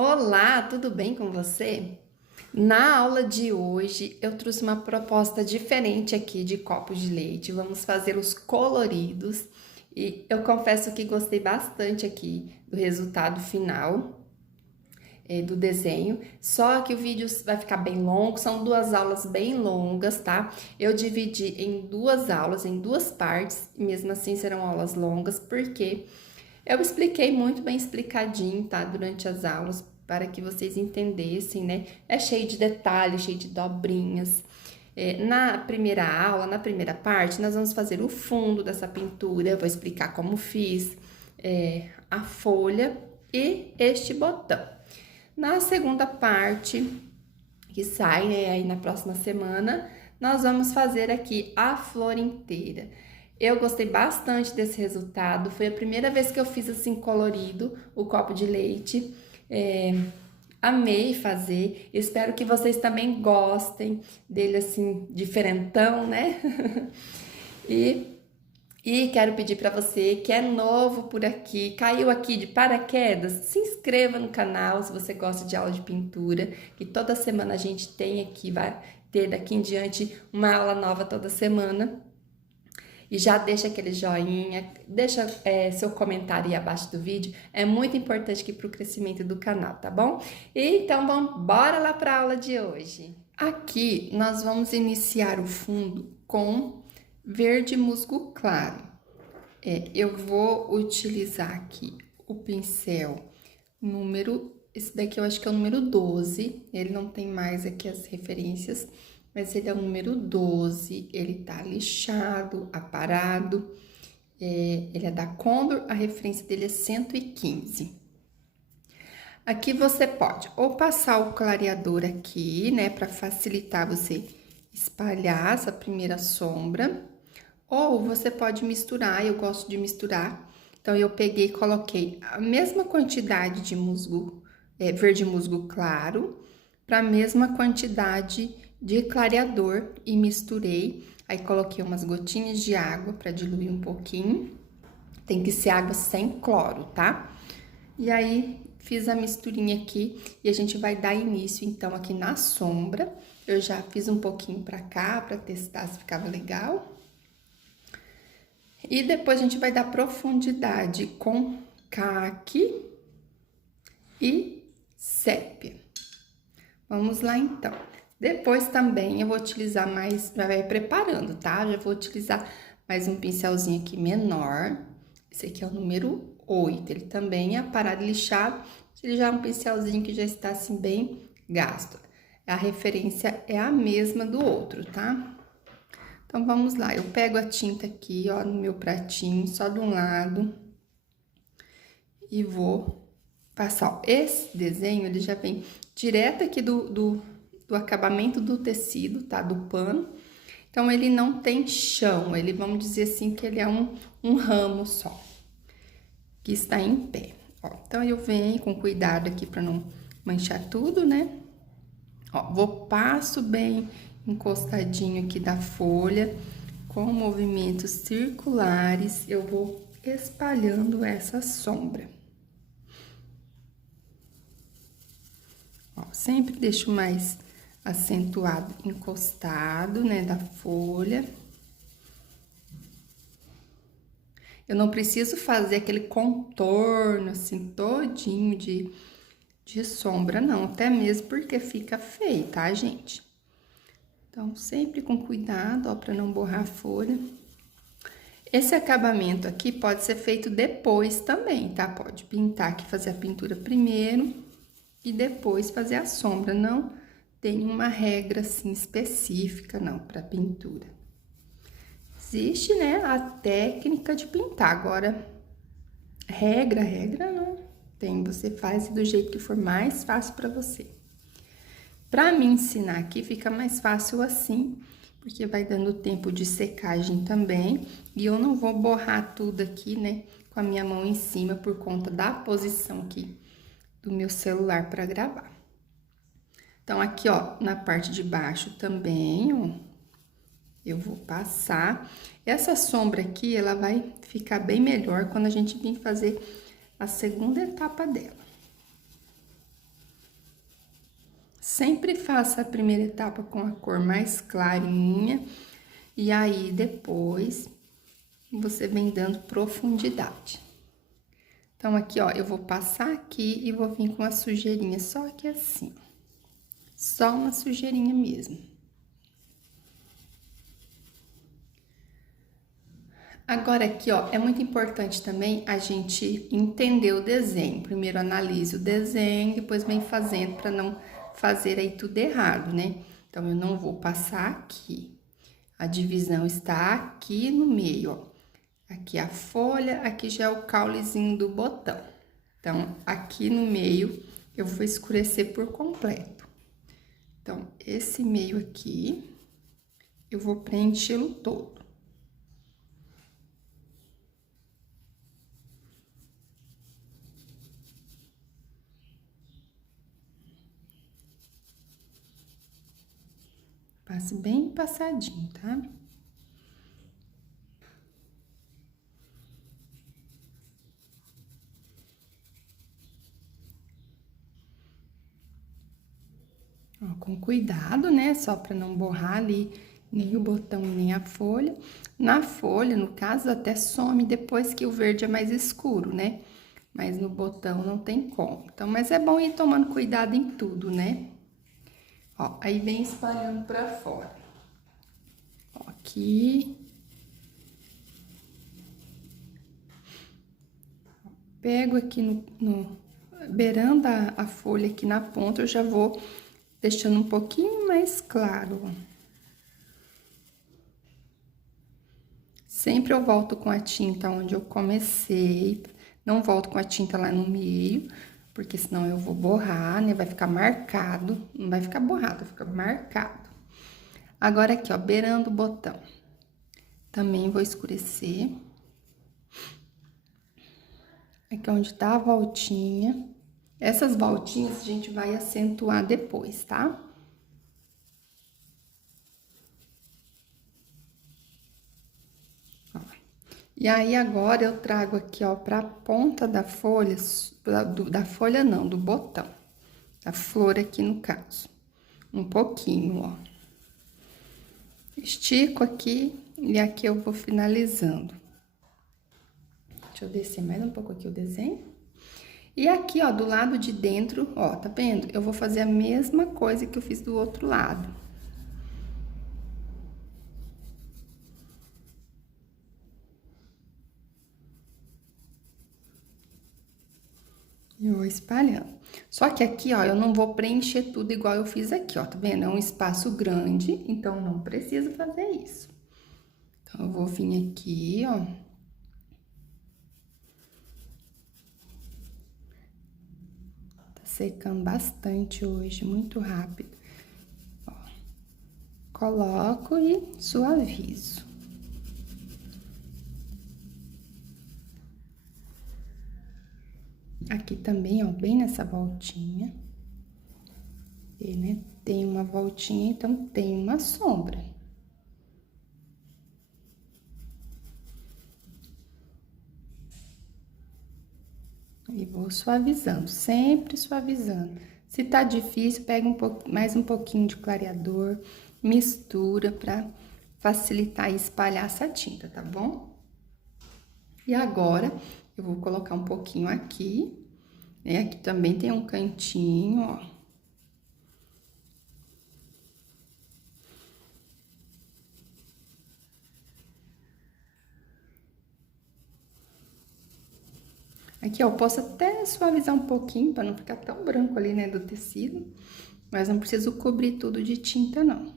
Olá, tudo bem com você? Na aula de hoje eu trouxe uma proposta diferente aqui de copos de leite. Vamos fazê-los coloridos e eu confesso que gostei bastante aqui do resultado final do desenho. Só que o vídeo vai ficar bem longo, são duas aulas bem longas, tá? Eu dividi em duas aulas, em duas partes, e mesmo assim serão aulas longas, porque eu expliquei muito bem explicadinho, tá? Durante as aulas, para que vocês entendessem, né? É cheio de detalhes, cheio de dobrinhas. Na primeira aula, na primeira parte, nós vamos fazer o fundo dessa pintura. Eu vou explicar como fiz a folha e este botão. Na segunda parte, que sai, né, aí na próxima semana, nós vamos fazer aqui a flor inteira. Eu gostei bastante desse resultado, foi a primeira vez que eu fiz assim colorido o copo de leite. Amei fazer, espero que vocês também gostem dele assim, diferentão, né? E quero pedir para você que é novo por aqui, caiu aqui de paraquedas, se inscreva no canal se você gosta de aula de pintura, que toda semana a gente tem aqui, vai ter daqui em diante uma aula nova toda semana. E já deixa aquele joinha, deixa seu comentário aí abaixo do vídeo, é muito importante aqui para o crescimento do canal, tá bom? Então, bora lá para a aula de hoje. Aqui nós vamos iniciar o fundo com verde musgo claro. Eu vou utilizar aqui o pincel esse daqui eu acho que é o número 12, ele não tem mais aqui as referências, mas ele é o número 12, ele tá lixado, aparado, ele é da Condor, a referência dele é 115. Aqui você pode ou passar o clareador aqui, né, para facilitar você espalhar essa primeira sombra, ou você pode misturar, eu gosto de misturar. Então, eu peguei e coloquei a mesma quantidade de musgo, verde musgo claro, para a mesma quantidade de clareador e misturei. Aí, coloquei umas gotinhas de água para diluir um pouquinho. Tem que ser água sem cloro, tá? E aí, fiz a misturinha aqui e a gente vai dar início, então, aqui na sombra. Eu já fiz um pouquinho para cá, para testar se ficava legal. E depois a gente vai dar profundidade com caque e sépia. Vamos lá, então. Depois também eu vou utilizar mais, já vai preparando, tá? Já vou utilizar mais um pincelzinho aqui menor. Esse aqui é o número 8, ele também é aparado e lixado. Ele já é um pincelzinho que já está assim bem gasto. A referência é a mesma do outro, tá? Então, vamos lá, eu pego a tinta aqui, ó, no meu pratinho, só de um lado. E vou passar, ó. Esse desenho, ele já vem direto aqui do acabamento do tecido, tá? Do pano. Então, ele não tem chão, ele, vamos dizer assim, que ele é um ramo só, que está em pé. Ó, então, eu venho com cuidado aqui pra não manchar tudo, né? Ó, passo bem encostadinho aqui da folha, com movimentos circulares, eu vou espalhando essa sombra. Ó, sempre deixo mais acentuado, encostado, né, da folha. Eu não preciso fazer aquele contorno, assim, todinho de sombra, não, até mesmo porque fica feio, tá, gente? Então, sempre com cuidado, ó, pra não borrar a folha. Esse acabamento aqui pode ser feito depois também, tá? Pode pintar aqui, fazer a pintura primeiro e depois fazer a sombra. Não tem uma regra, assim, específica, não, pra pintura. Existe, né, a técnica de pintar. Agora, regra não tem. Você faz do jeito que for mais fácil pra você. Pra me ensinar aqui, fica mais fácil assim, porque vai dando tempo de secagem também. E eu não vou borrar tudo aqui, né, com a minha mão em cima, por conta da posição aqui do meu celular para gravar. Então, aqui, ó, na parte de baixo também, ó, eu vou passar. Essa sombra aqui, ela vai ficar bem melhor quando a gente vir fazer a segunda etapa dela. Sempre faça a primeira etapa com a cor mais clarinha, e aí depois você vem dando profundidade. Então, aqui, ó, eu vou passar aqui e vou vir com uma sujeirinha só aqui assim. Só uma sujeirinha mesmo. Agora, aqui, ó, é muito importante também a gente entender o desenho. Primeiro analise o desenho, depois vem fazendo para não fazer aí tudo errado, né? Então, eu não vou passar aqui. A divisão está aqui no meio, ó. Aqui a folha, aqui já é o caulezinho do botão. Então, aqui no meio, eu vou escurecer por completo. Então, esse meio aqui, eu vou preenchê-lo todo. Passe bem passadinho, tá? Ó, com cuidado, né? Só para não borrar ali nem o botão nem a folha. Na folha, no caso, até some depois que o verde é mais escuro, né? Mas no botão não tem como. Então, mas é bom ir tomando cuidado em tudo, né? Ó, aí vem espalhando pra fora. Ó, aqui. Pego aqui beirando a folha aqui na ponta, eu já vou deixando um pouquinho mais claro, ó. Sempre eu volto com a tinta onde eu comecei, não volto com a tinta lá no meio, porque senão eu vou borrar, né? Vai ficar marcado, não vai ficar borrado, vai ficar marcado. Agora aqui, ó, beirando o botão. Também vou escurecer. Aqui onde tá a voltinha. Essas voltinhas a gente vai acentuar depois, tá? Ó. E aí, agora, eu trago aqui, ó, pra ponta da folha, da folha não, do botão. Da flor aqui, no caso. Um pouquinho, ó. Estico aqui e aqui eu vou finalizando. Deixa eu descer mais um pouco aqui o desenho. E aqui, ó, do lado de dentro, ó, tá vendo? Eu vou fazer a mesma coisa que eu fiz do outro lado. Eu vou espalhando. Só que aqui, ó, eu não vou preencher tudo igual eu fiz aqui, ó, tá vendo? É um espaço grande, então não preciso fazer isso. Então, eu vou vir aqui, ó. Tá secando bastante hoje, muito rápido. Ó, coloco e suavizo. Aqui também, ó, bem nessa voltinha. E, né, tem uma voltinha, então tem uma sombra. E vou suavizando, sempre suavizando. Se tá difícil, pega mais um pouquinho de clareador, mistura pra facilitar e espalhar essa tinta, tá bom? E agora, eu vou colocar um pouquinho aqui, né? Aqui também tem um cantinho, ó. Aqui, ó, eu posso até suavizar um pouquinho para não ficar tão branco ali, né, do tecido. Mas não preciso cobrir tudo de tinta, não.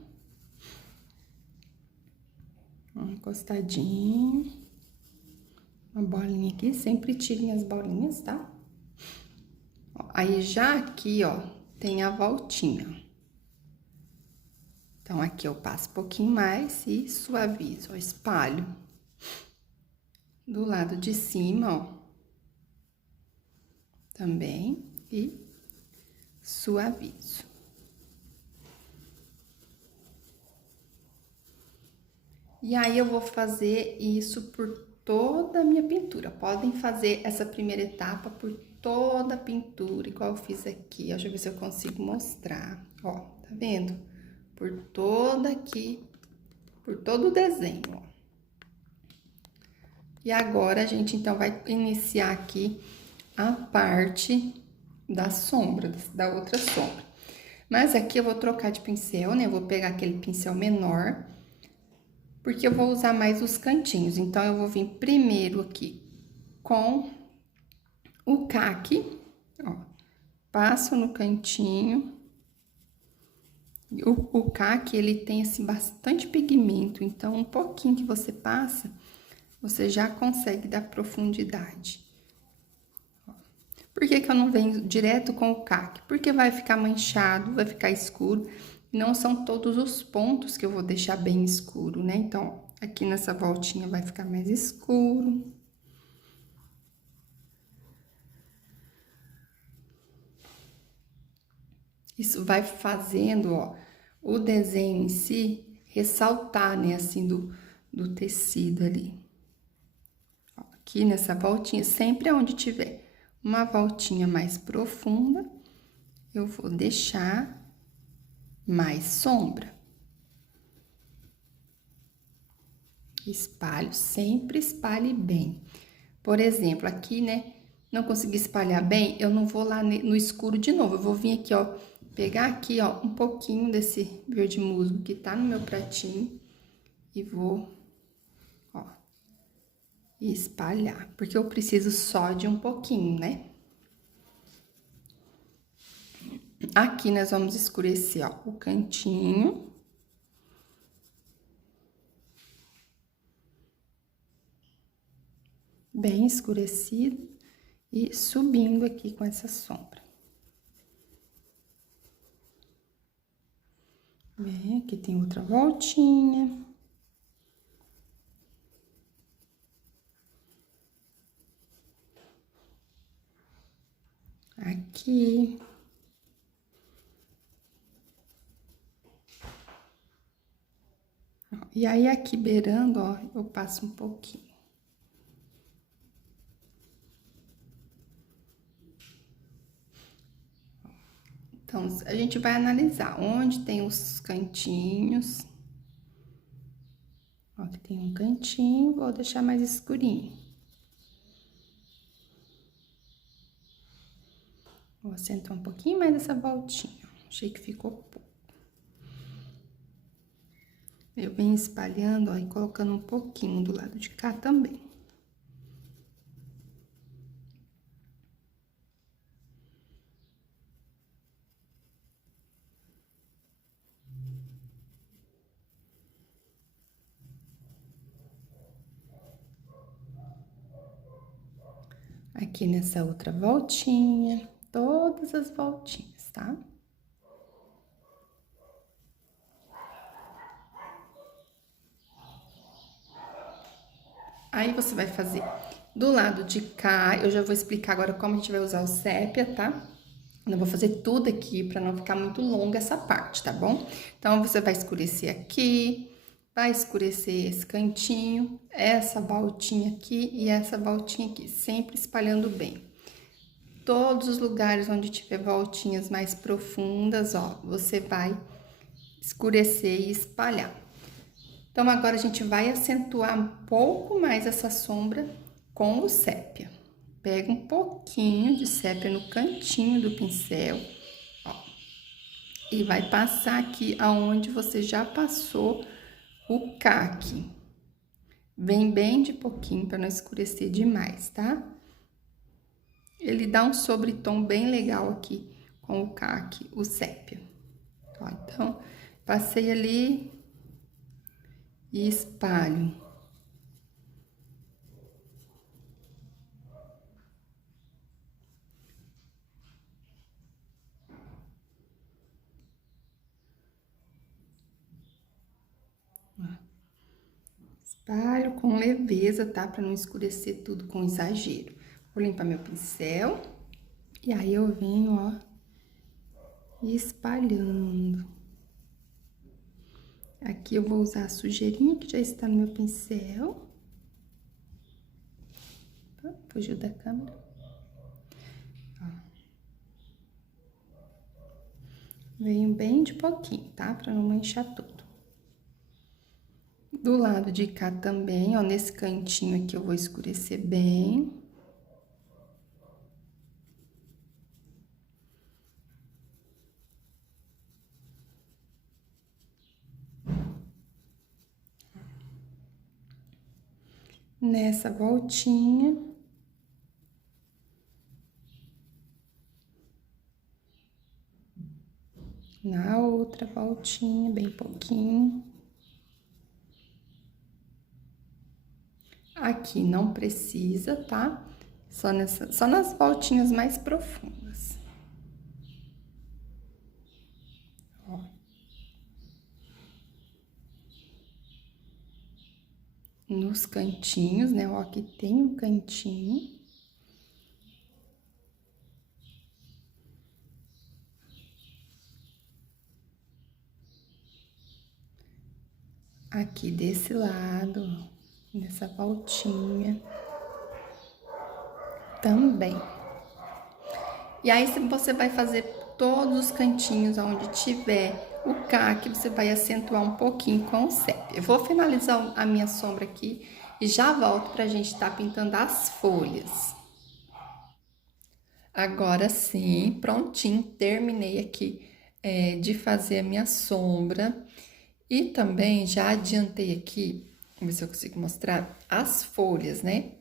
Um encostadinho. Uma bolinha aqui, sempre tirem as bolinhas, tá? Ó, aí, já aqui, ó, tem a voltinha. Então, aqui eu passo um pouquinho mais e suavizo, ó, espalho. Do lado de cima, ó. Também, e suavizo. E aí, eu vou fazer isso por toda a minha pintura. Podem fazer essa primeira etapa por toda a pintura, igual eu fiz aqui. Deixa eu ver se eu consigo mostrar. Ó, tá vendo? Por toda aqui, por todo o desenho, ó. E agora, a gente, então, vai iniciar aqui a parte da sombra, da outra sombra. Mas aqui eu vou trocar de pincel, né? Eu vou pegar aquele pincel menor, porque eu vou usar mais os cantinhos. Então, eu vou vir primeiro aqui com o caque, ó. Passo no cantinho. O caque, ele tem, assim, bastante pigmento. Então, um pouquinho que você passa, você já consegue dar profundidade. Por que que eu não venho direto com o caque? Porque vai ficar manchado, vai ficar escuro. Não são todos os pontos que eu vou deixar bem escuro, né? Então, aqui nessa voltinha vai ficar mais escuro. Isso vai fazendo, ó, o desenho em si ressaltar, né, assim, do tecido ali. Ó, aqui nessa voltinha, sempre onde tiver uma voltinha mais profunda, eu vou deixar mais sombra. Espalho, sempre espalhe bem. Por exemplo, aqui, né, não consegui espalhar bem, eu não vou lá no escuro de novo. Eu vou vir aqui, ó, pegar aqui, ó, um pouquinho desse verde musgo que tá no meu pratinho e vou, ó, espalhar. Porque eu preciso só de um pouquinho, né? Aqui nós vamos escurecer, ó, o cantinho. Bem escurecido e subindo aqui com essa sombra. Bem, aqui tem outra voltinha. Aqui. E aí, aqui beirando, ó, eu passo um pouquinho. Então, a gente vai analisar onde tem os cantinhos. Ó, aqui tem um cantinho, vou deixar mais escurinho. Vou acentuar um pouquinho mais essa voltinha. Achei que ficou pouco. Eu venho espalhando, ó, e colocando um pouquinho do lado de cá também. Aqui nessa outra voltinha, todas as voltinhas, tá? Aí, você vai fazer do lado de cá, eu já vou explicar agora como a gente vai usar o sépia, tá? Eu vou fazer tudo aqui pra não ficar muito longa essa parte, tá bom? Então, você vai escurecer aqui, vai escurecer esse cantinho, essa voltinha aqui e essa voltinha aqui, sempre espalhando bem. Todos os lugares onde tiver voltinhas mais profundas, ó, você vai escurecer e espalhar. Então, agora a gente vai acentuar um pouco mais essa sombra com o sépia. Pega um pouquinho de sépia no cantinho do pincel, ó, e vai passar aqui aonde você já passou o caque. Vem bem de pouquinho para não escurecer demais, tá? Ele dá um sobretom bem legal aqui com o caque, o sépia. Ó, então, passei ali e espalho. Espalho com leveza, tá? Pra não escurecer tudo com exagero. Vou limpar meu pincel. E aí, eu venho, ó, espalhando. Aqui eu vou usar a sujeirinha que já está no meu pincel. Fugiu da câmera. Venho bem de pouquinho, tá? Pra não manchar tudo. Do lado de cá também, ó, nesse cantinho aqui eu vou escurecer bem. Nessa voltinha. Na outra voltinha, bem pouquinho. Aqui não precisa, tá? Só nas voltinhas mais profundas. Ó. Nos cantinhos, né? Ó, aqui tem um cantinho. Aqui desse lado, ó, nessa voltinha. Também. E aí, você vai fazer todos os cantinhos onde tiver o caque, você vai acentuar um pouquinho com o sépia. Eu vou finalizar a minha sombra aqui e já volto pra gente estar pintando as folhas. Agora sim, prontinho, terminei aqui de fazer a minha sombra. E também já adiantei aqui, vamos ver se eu consigo mostrar, as folhas, né?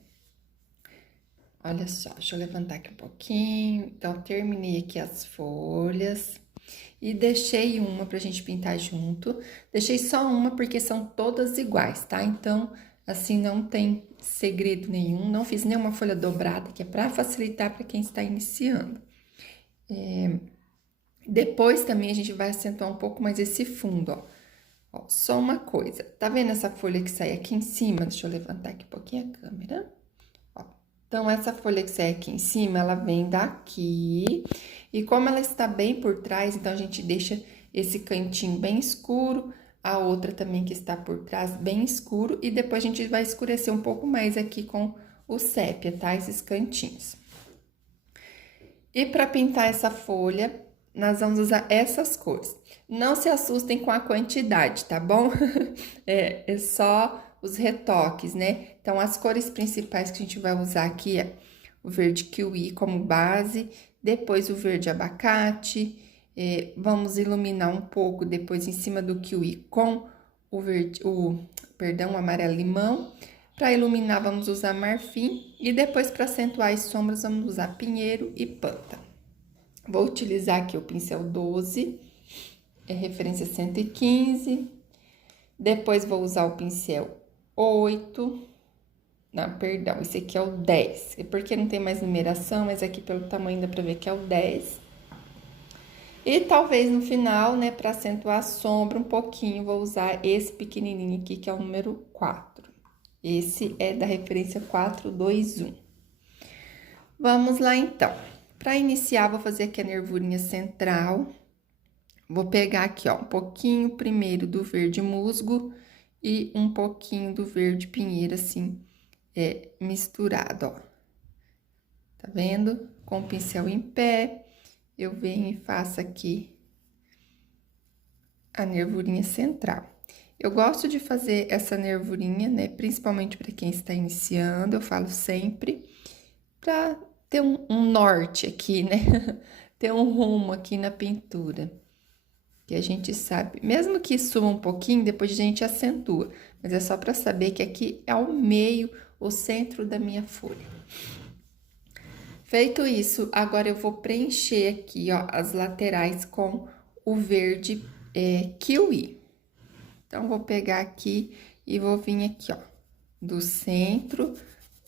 Olha só, deixa eu levantar aqui um pouquinho. Então, terminei aqui as folhas e deixei uma pra gente pintar junto. Deixei só uma porque são todas iguais, tá? Então, assim, não tem segredo nenhum. Não fiz nenhuma folha dobrada, que é pra facilitar pra quem está iniciando. Depois também a gente vai acentuar um pouco mais esse fundo, ó. Ó, só uma coisa, tá vendo essa folha que sai aqui em cima? Deixa eu levantar aqui um pouquinho a câmera. Ó, então, essa folha que sai aqui em cima, ela vem daqui. E como ela está bem por trás, então a gente deixa esse cantinho bem escuro, a outra também que está por trás bem escuro. E depois a gente vai escurecer um pouco mais aqui com o sépia, tá? Esses cantinhos. E para pintar essa folha, nós vamos usar essas cores. Não se assustem com a quantidade, tá bom? É só os retoques, né? Então, as cores principais que a gente vai usar aqui é o verde kiwi como base, depois o verde abacate, vamos iluminar um pouco depois em cima do kiwi com o amarelo limão. Para iluminar, vamos usar marfim e depois para acentuar as sombras, vamos usar pinheiro e pântano. Vou utilizar aqui o pincel 12, referência 115. Depois, vou usar o pincel 8. Não, perdão, esse aqui é o 10. É porque não tem mais numeração, mas aqui pelo tamanho dá pra ver que é o 10. E talvez no final, né, pra acentuar a sombra um pouquinho, vou usar esse pequenininho aqui, que é o número 4. Esse é da referência 421. Vamos lá, então. Para iniciar, vou fazer aqui a nervurinha central. Vou pegar aqui, ó, um pouquinho primeiro do verde musgo e um pouquinho do verde pinheiro, assim, misturado, ó. Tá vendo? Com o pincel em pé, eu venho e faço aqui a nervurinha central. Eu gosto de fazer essa nervurinha, né, principalmente para quem está iniciando, eu falo sempre, pra ter um norte aqui, né? Ter um rumo aqui na pintura. Que a gente sabe, mesmo que suba um pouquinho, depois a gente acentua. Mas é só para saber que aqui é o meio, o centro da minha folha. Feito isso, agora eu vou preencher aqui, ó, as laterais com o verde kiwi. Então, vou pegar aqui e vou vir aqui, ó, do centro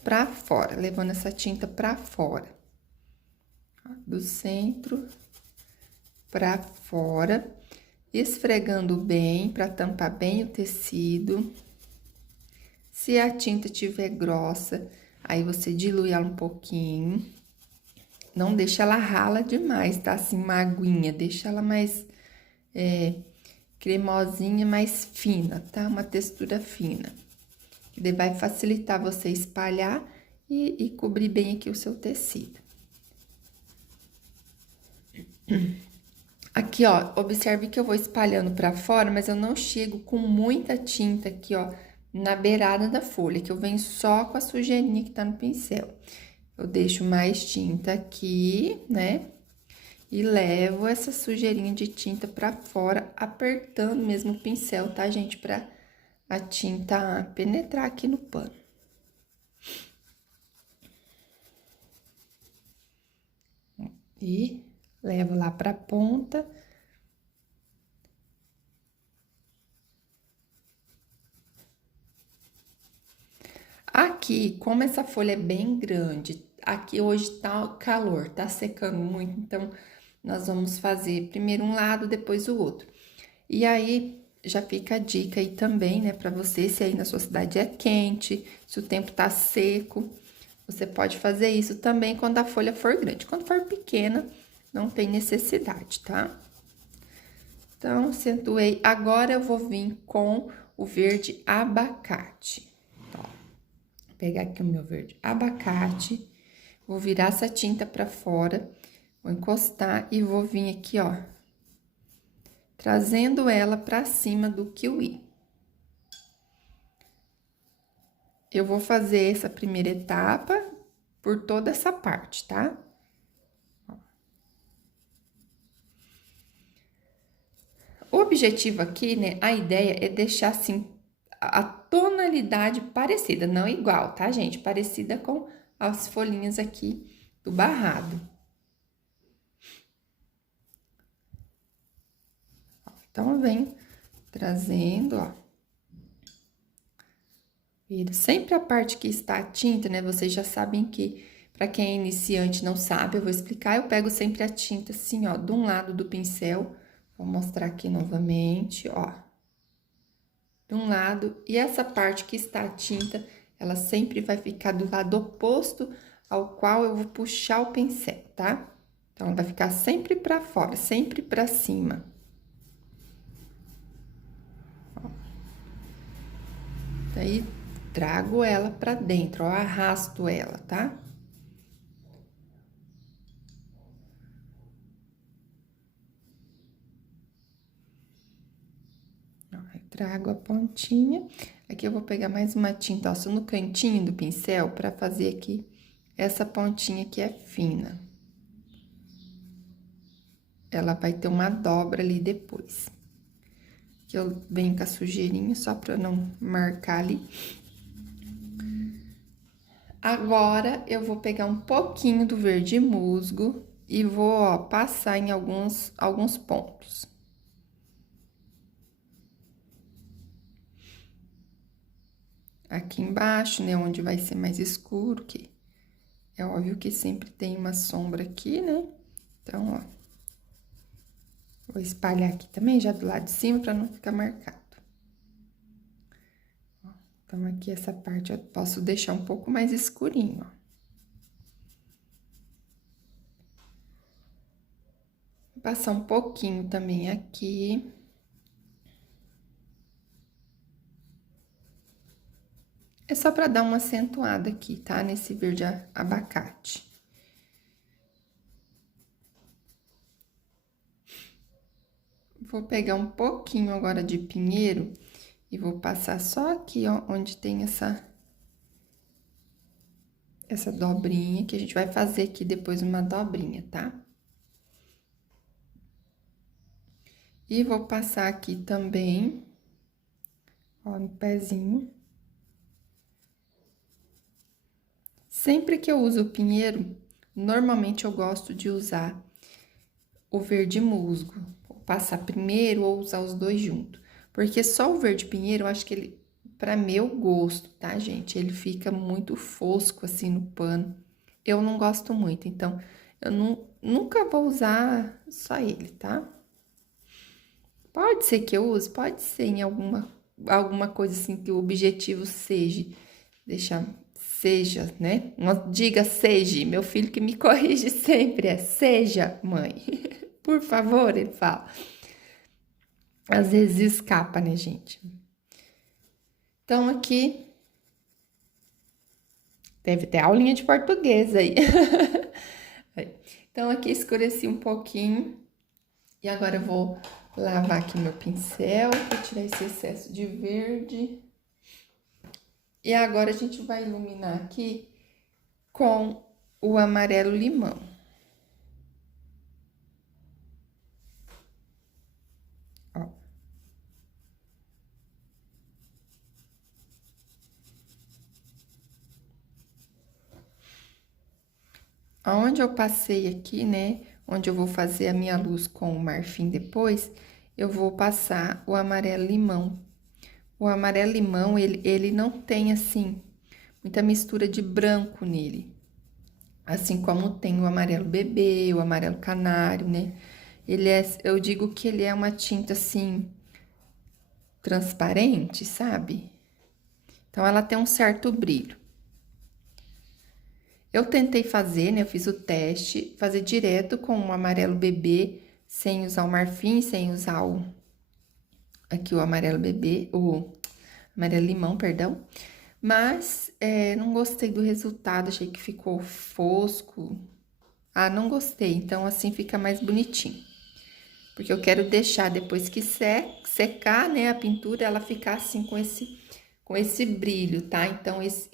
pra fora, levando essa tinta pra fora. Do centro pra fora, esfregando bem, pra tampar bem o tecido. Se a tinta tiver grossa, aí você dilui ela um pouquinho. Não deixa ela rala demais, tá? Assim, uma aguinha, deixa ela mais cremosinha, mais fina, tá? Uma textura fina. Que vai facilitar você espalhar e cobrir bem aqui o seu tecido. Aqui, ó, observe que eu vou espalhando pra fora, mas eu não chego com muita tinta aqui, ó, na beirada da folha, que eu venho só com a sujeirinha que tá no pincel. Eu deixo mais tinta aqui, né? E levo essa sujeirinha de tinta pra fora, apertando mesmo o pincel, tá, gente? Pra a tinta penetrar aqui no pano. E levo lá pra ponta. Aqui, como essa folha é bem grande, aqui hoje tá calor, tá secando muito, então nós vamos fazer primeiro um lado, depois o outro. E aí, já fica a dica aí também, né, pra você, se aí na sua cidade é quente, se o tempo tá seco, você pode fazer isso também quando a folha for grande. Quando for pequena, não tem necessidade, tá? Então, acentuei. Agora eu vou vir com o verde abacate. Ó, vou pegar aqui o meu verde abacate, vou virar essa tinta pra fora, vou encostar e vou vir aqui, ó, trazendo ela pra cima do kiwi. Eu vou fazer essa primeira etapa por toda essa parte, tá? O objetivo aqui, né, a ideia é deixar, assim, a tonalidade parecida, não igual, tá, gente? Parecida com as folhinhas aqui do barrado. Então, vem trazendo, ó. Vira sempre a parte que está a tinta, né? Vocês já sabem que, para quem é iniciante não sabe, eu vou explicar. Eu pego sempre a tinta assim, ó, de um lado do pincel. Vou mostrar aqui novamente, ó. De um lado, e essa parte que está a tinta, ela sempre vai ficar do lado oposto ao qual eu vou puxar o pincel, tá? Então, ela vai ficar sempre pra fora, sempre pra cima. Ó. Daí, trago ela pra dentro, ó, arrasto ela, tá? Ó, aí trago a pontinha. Aqui eu vou pegar mais uma tinta, ó, só no cantinho do pincel, pra fazer aqui essa pontinha que é fina. Ela vai ter uma dobra ali depois. Que eu venho com a sujeirinha, só pra não marcar ali. Agora, eu vou pegar um pouquinho do verde musgo e vou, ó, passar em alguns pontos. Aqui embaixo, né, onde vai ser mais escuro, que é óbvio que sempre tem uma sombra aqui, né? Então, ó, vou espalhar aqui também, já do lado de cima, pra não ficar marcado. Ó, então, aqui essa parte eu posso deixar um pouco mais escurinho, ó. Vou passar um pouquinho também aqui. É só pra dar uma acentuada aqui, tá? Nesse verde abacate. Vou pegar um pouquinho agora de pinheiro e vou passar só aqui, ó, onde tem essa dobrinha, que a gente vai fazer aqui depois uma dobrinha, tá? E vou passar aqui também, ó, no pezinho. Sempre que eu uso o pinheiro, normalmente eu gosto de usar o verde musgo. Vou passar primeiro ou usar os dois juntos. Porque só o verde pinheiro, eu acho que ele, pra meu gosto, tá, gente? Ele fica muito fosco, assim, no pano. Eu não gosto muito, então, eu nunca vou usar só ele, tá? Pode ser que eu use, pode ser em alguma coisa, assim, que o objetivo seja deixar... Seja, né? Não diga seja, meu filho que me corrige sempre é seja, mãe. Por favor, ele fala. Às vezes escapa, né, gente? Então, aqui... Deve ter aulinha de português aí. Então, aqui escureci um pouquinho. E agora eu vou lavar aqui meu pincel para tirar esse excesso de verde. E agora a gente vai iluminar aqui com o amarelo limão. Ó. Aonde eu passei aqui, né, onde eu vou fazer a minha luz com o marfim depois, eu vou passar o amarelo limão. O amarelo limão, ele não tem, assim, muita mistura de branco nele. Assim como tem o amarelo bebê, o amarelo canário, né? Eu digo que ele é uma tinta, assim, transparente, sabe? Então, ela tem um certo brilho. Eu tentei fazer, né? Eu fiz o teste, fazer direto com o amarelo bebê, sem usar o marfim, sem usar aqui o amarelo bebê, o amarelo limão, perdão. Mas, não gostei do resultado, achei que ficou fosco. Ah, não gostei, então assim fica mais bonitinho. Porque eu quero deixar, depois que secar, né, a pintura, ela ficar assim com esse brilho, tá? Então, esse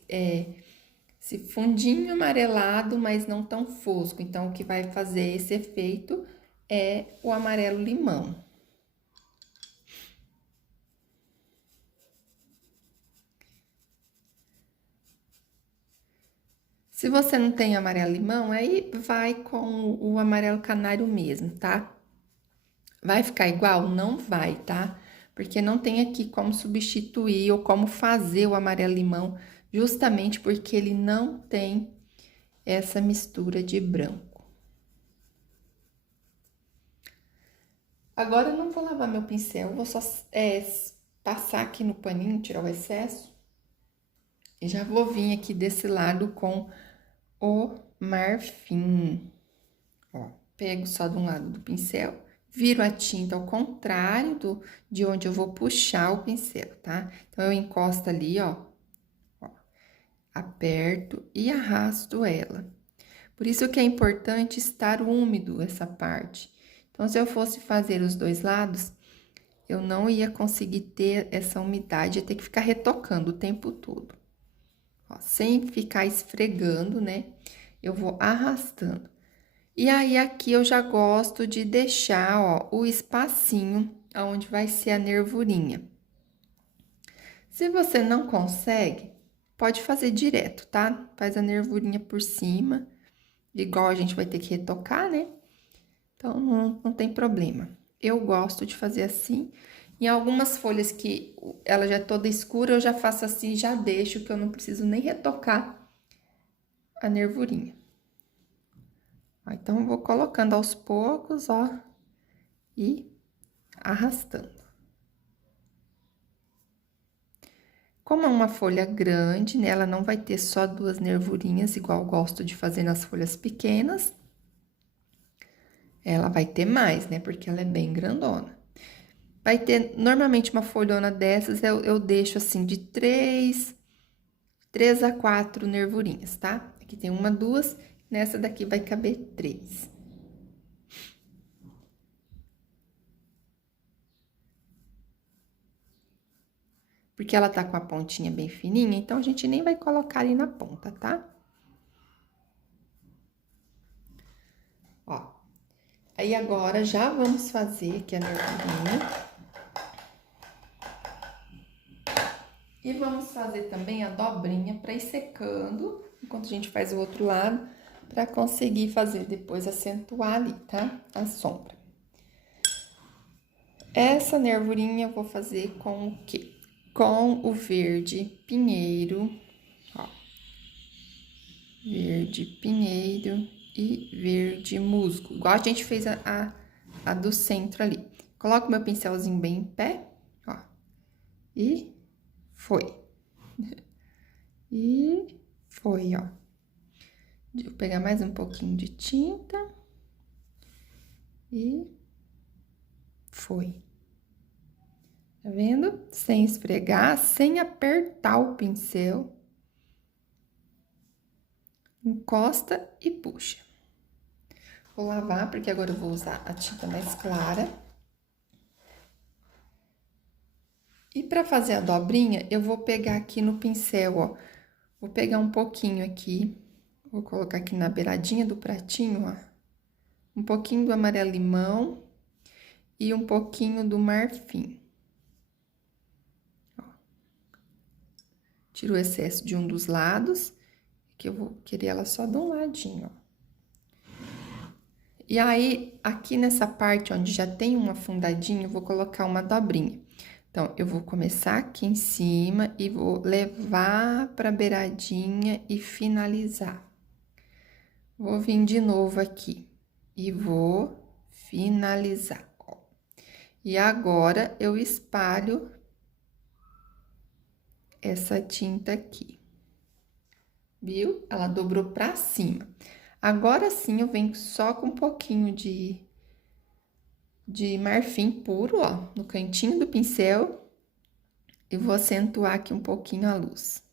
fundinho amarelado, mas não tão fosco. Então, o que vai fazer esse efeito é o amarelo limão. Se você não tem amarelo limão, aí vai com o amarelo canário mesmo, tá? Vai ficar igual? Não vai, tá? Porque não tem aqui como substituir ou como fazer o amarelo limão, justamente porque ele não tem essa mistura de branco. Agora eu não vou lavar meu pincel, vou só passar aqui no paninho, tirar o excesso. E já vou vir aqui desse lado com o marfim. Ó, pego só de um lado do pincel, viro a tinta ao contrário de onde eu vou puxar o pincel, tá? Então, eu encosto ali, ó, aperto e arrasto ela. Por isso que é importante estar úmido essa parte. Então, se eu fosse fazer os dois lados, eu não ia conseguir ter essa umidade, ia ter que ficar retocando o tempo todo. Ó, sem ficar esfregando, né? Eu vou arrastando. E aí, aqui eu já gosto de deixar, ó, o espacinho onde vai ser a nervurinha. Se você não consegue, pode fazer direto, tá? Faz a nervurinha por cima, igual a gente vai ter que retocar, né? Então, não tem problema. Eu gosto de fazer assim. Em algumas folhas que ela já é toda escura, eu já faço assim, já deixo, que eu não preciso nem retocar a nervurinha. Então, eu vou colocando aos poucos, ó, e arrastando. Como é uma folha grande, né, ela não vai ter só duas nervurinhas, igual eu gosto de fazer nas folhas pequenas. Ela vai ter mais, né, porque ela é bem grandona. Vai ter, normalmente, uma folhona dessas, eu deixo, assim, de 3 a 4 nervurinhas, tá? Aqui tem uma, duas, nessa daqui vai caber 3. Porque ela tá com a pontinha bem fininha, então a gente nem vai colocar ali na ponta, tá? Ó. Aí, agora, já vamos fazer aqui a nervurinha. E vamos fazer também a dobrinha para ir secando, enquanto a gente faz o outro lado, para conseguir fazer depois acentuar ali, tá? A sombra. Essa nervurinha eu vou fazer com o quê? Com o verde pinheiro, ó. Verde pinheiro e verde musgo, igual a gente fez a do centro ali. Coloco meu pincelzinho bem em pé, ó, e foi. E foi, ó. Vou pegar mais um pouquinho de tinta. E foi. Tá vendo? Sem esfregar, sem apertar o pincel. Encosta e puxa. Vou lavar, porque agora eu vou usar a tinta mais clara. E pra fazer a dobrinha, eu vou pegar aqui no pincel, ó. Vou pegar um pouquinho aqui, vou colocar aqui na beiradinha do pratinho, ó. Um pouquinho do amarelo-limão e um pouquinho do marfim. Ó. Tiro o excesso de um dos lados, que eu vou querer ela só de um ladinho, ó. E aí, aqui nessa parte onde já tem um afundadinho, eu vou colocar uma dobrinha. Então, eu vou começar aqui em cima e vou levar pra beiradinha e finalizar. Vou vir de novo aqui e vou finalizar, ó. E agora, eu espalho essa tinta aqui. Viu? Ela dobrou pra cima. Agora sim, eu venho só com um pouquinho de marfim puro, ó, no cantinho do pincel. E vou acentuar aqui um pouquinho a luz.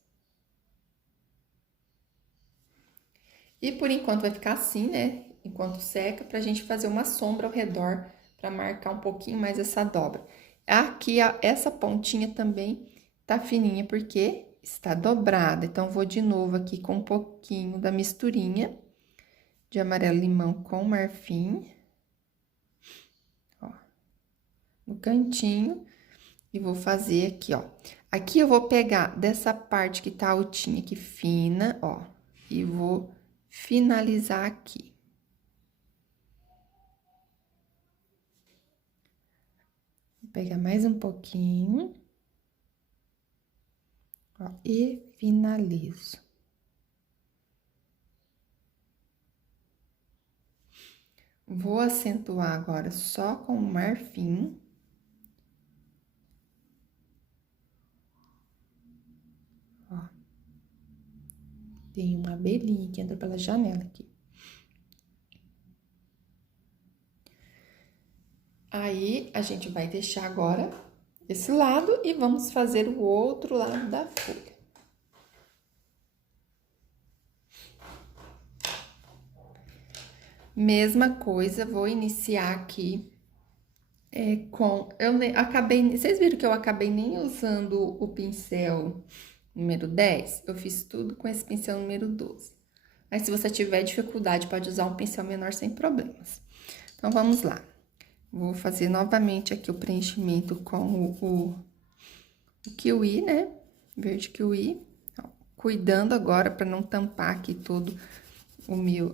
E por enquanto vai ficar assim, né? Enquanto seca, pra gente fazer uma sombra ao redor, pra marcar um pouquinho mais essa dobra. Aqui, essa pontinha também tá fininha, porque está dobrada. Então, vou de novo aqui com um pouquinho da misturinha de amarelo-limão com marfim. Ó, no cantinho. E vou fazer aqui, ó. Aqui eu vou pegar dessa parte que tá altinha aqui, fina, ó. E vou finalizar aqui. Vou pegar mais um pouquinho. Ó, e finalizo. Vou acentuar agora só com o marfim. Ó. Tem uma abelhinha que entra pela janela aqui. Aí, a gente vai deixar agora esse lado e vamos fazer o outro lado da folha. Mesma coisa, vou iniciar aqui com... Vocês viram que eu acabei nem usando o pincel número 10? Eu fiz tudo com esse pincel número 12. Mas se você tiver dificuldade, pode usar um pincel menor sem problemas. Então, vamos lá. Vou fazer novamente aqui o preenchimento com o kiwi, né? Verde kiwi. Ó, cuidando agora para não tampar aqui todo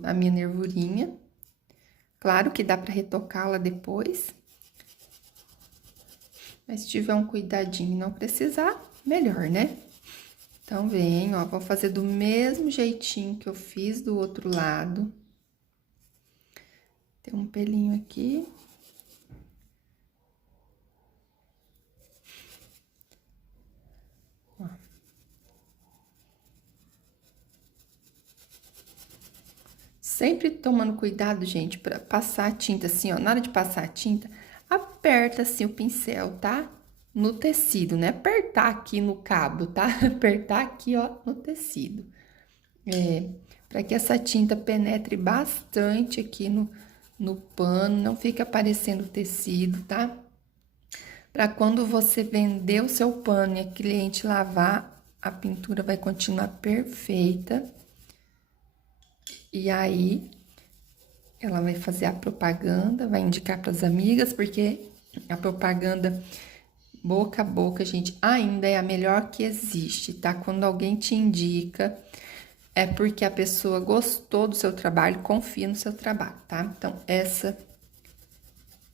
a minha nervurinha. Claro que dá para retocá-la depois. Mas se tiver um cuidadinho e não precisar, melhor, né? Então, vem, ó, vou fazer do mesmo jeitinho que eu fiz do outro lado. Tem um pelinho aqui. Ó. Sempre tomando cuidado, gente, pra passar a tinta assim, ó. Na hora de passar a tinta, aperta assim o pincel, tá? No tecido, né? Apertar aqui no cabo, tá? Apertar aqui, ó, no tecido. Para que essa tinta penetre bastante aqui no pano, não fique aparecendo tecido, tá? Para quando você vender o seu pano e a cliente lavar, a pintura vai continuar perfeita. E aí, ela vai fazer a propaganda, vai indicar para as amigas, porque a propaganda boca a boca, gente, ainda é a melhor que existe, tá? Quando alguém te indica, é porque a pessoa gostou do seu trabalho, confia no seu trabalho, tá? Então, essa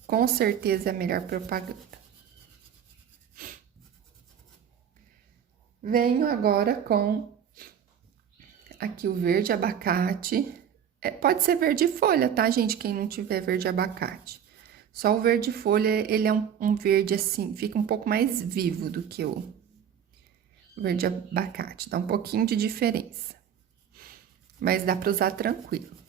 com certeza é a melhor propaganda. Venho agora com aqui o verde abacate. Pode ser verde folha, tá, gente? Quem não tiver verde abacate. Só o verde folha, ele é um verde assim, fica um pouco mais vivo do que o verde abacate. Dá um pouquinho de diferença. Mas dá pra usar tranquilo.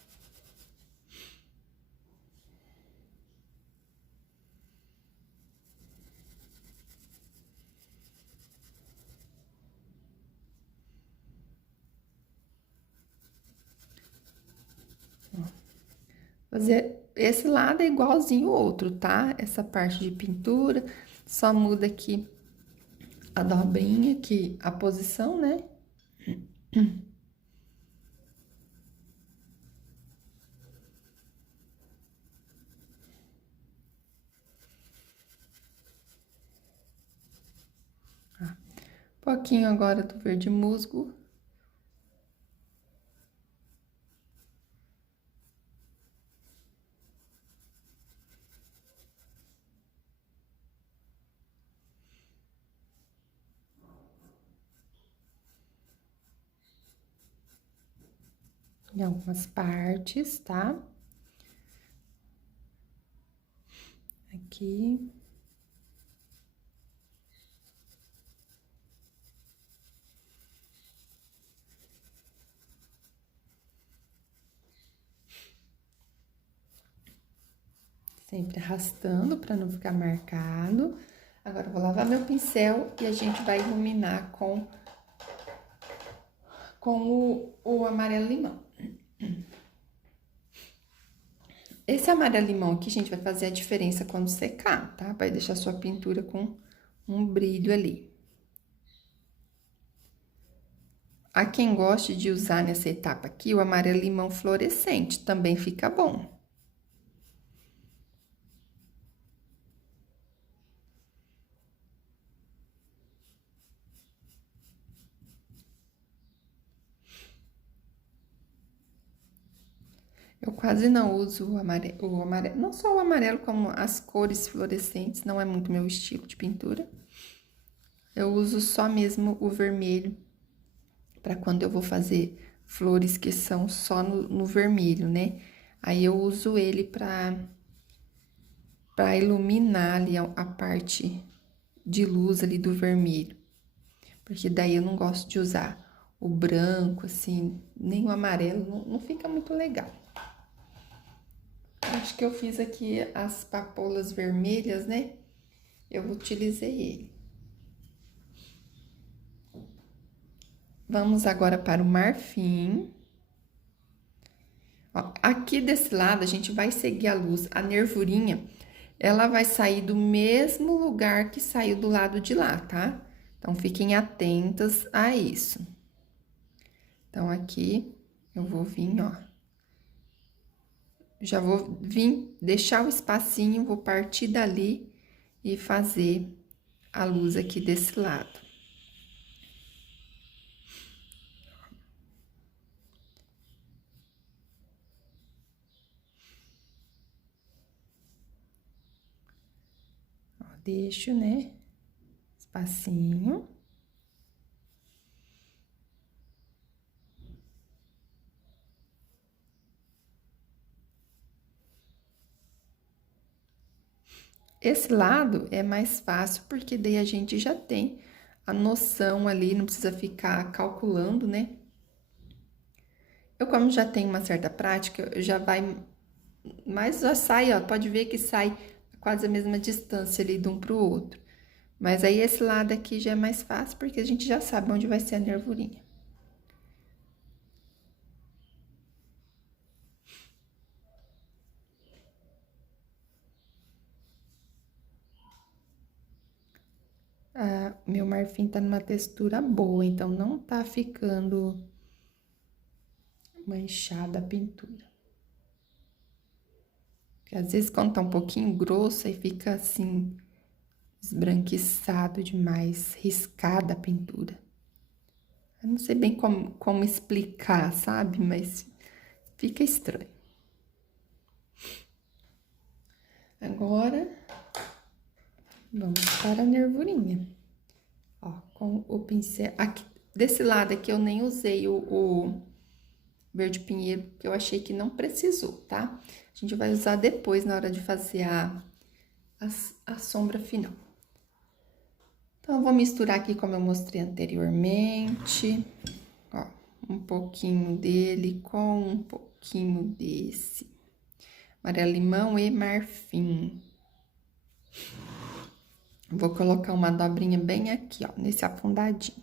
Fazer esse lado é igualzinho o outro, tá? Essa parte de pintura, só muda aqui a dobrinha, que a posição, né? Pouquinho agora do verde musgo. Em algumas partes, tá? Aqui. Sempre arrastando para não ficar marcado. Agora, eu vou lavar meu pincel e a gente vai iluminar com o amarelo limão. Esse amarelo limão aqui, gente, vai fazer a diferença quando secar, tá? Vai deixar sua pintura com um brilho ali. Há quem goste de usar nessa etapa aqui o amarelo limão fluorescente, também fica bom. Eu quase não uso o amarelo, não só o amarelo, como as cores fluorescentes, não é muito meu estilo de pintura. Eu uso só mesmo o vermelho, para quando eu vou fazer flores que são só no vermelho, né? Aí eu uso ele para iluminar ali a parte de luz ali do vermelho. Porque daí eu não gosto de usar o branco, assim, nem o amarelo, não fica muito legal. Acho que eu fiz aqui as papoulas vermelhas, né? Eu utilizei ele. Vamos agora para o marfim. Ó, aqui desse lado, a gente vai seguir a luz, a nervurinha, ela vai sair do mesmo lugar que saiu do lado de lá, tá? Então, fiquem atentas a isso. Então, aqui, eu vou vir, ó. Já vou vir, deixar o espacinho, vou partir dali e fazer a luz aqui desse lado. Ó, deixo, né, espacinho. Esse lado é mais fácil, porque daí a gente já tem a noção ali, não precisa ficar calculando, né? Eu, como já tenho uma certa prática, já vai... Mas já sai, ó, pode ver que sai quase a mesma distância ali de um pro outro. Mas aí, esse lado aqui já é mais fácil, porque a gente já sabe onde vai ser a nervurinha. Ah, meu marfim tá numa textura boa, então não tá ficando manchada a pintura. Porque às vezes quando tá um pouquinho grosso, aí fica assim, esbranquiçado demais, riscada a pintura. Eu não sei bem como explicar, sabe? Mas fica estranho. Agora, vamos para a nervurinha. Ó, com o pincel... Aqui, desse lado aqui eu nem usei o verde pinheiro, porque eu achei que não precisou, tá? A gente vai usar depois, na hora de fazer a sombra final. Então, eu vou misturar aqui como eu mostrei anteriormente. Ó, um pouquinho dele com um pouquinho desse. Amarelo limão e marfim. Vou colocar uma dobrinha bem aqui, ó, nesse afundadinho.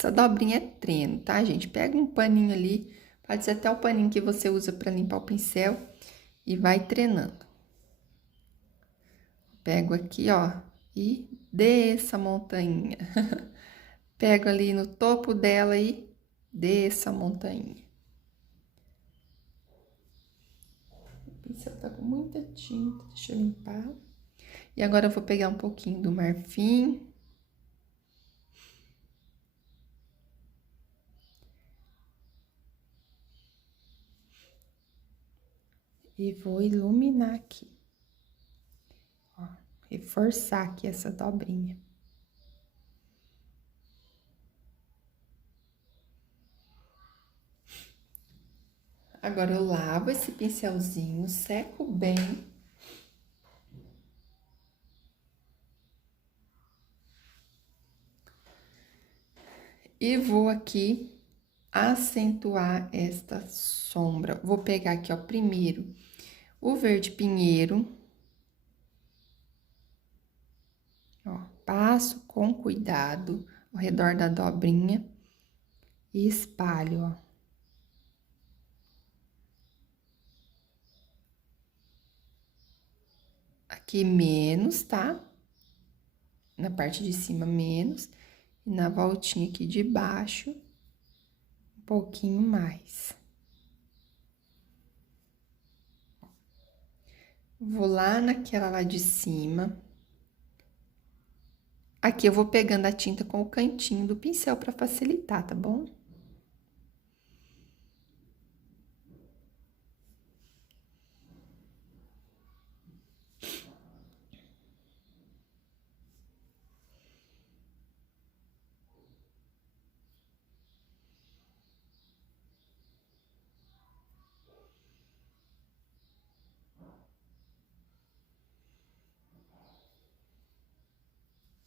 Essa dobrinha é treino, tá, gente? Pega um paninho ali, pode ser até o paninho que você usa pra limpar o pincel e vai treinando. Pego aqui, ó, e desço a montanha. Pego ali no topo dela e desço a montanha. O pincel tá com muita tinta, deixa eu limpar. E agora eu vou pegar um pouquinho do marfim. E vou iluminar aqui. Ó, reforçar aqui essa dobrinha. Agora eu lavo esse pincelzinho, seco bem. E vou aqui acentuar esta sombra. Vou pegar aqui, ó, primeiro o verde pinheiro. Ó, passo com cuidado ao redor da dobrinha e espalho, ó. Aqui menos, tá? Na parte de cima menos. E na voltinha aqui de baixo, um pouquinho mais. Vou lá naquela lá de cima. Aqui eu vou pegando a tinta com o cantinho do pincel pra facilitar, tá bom?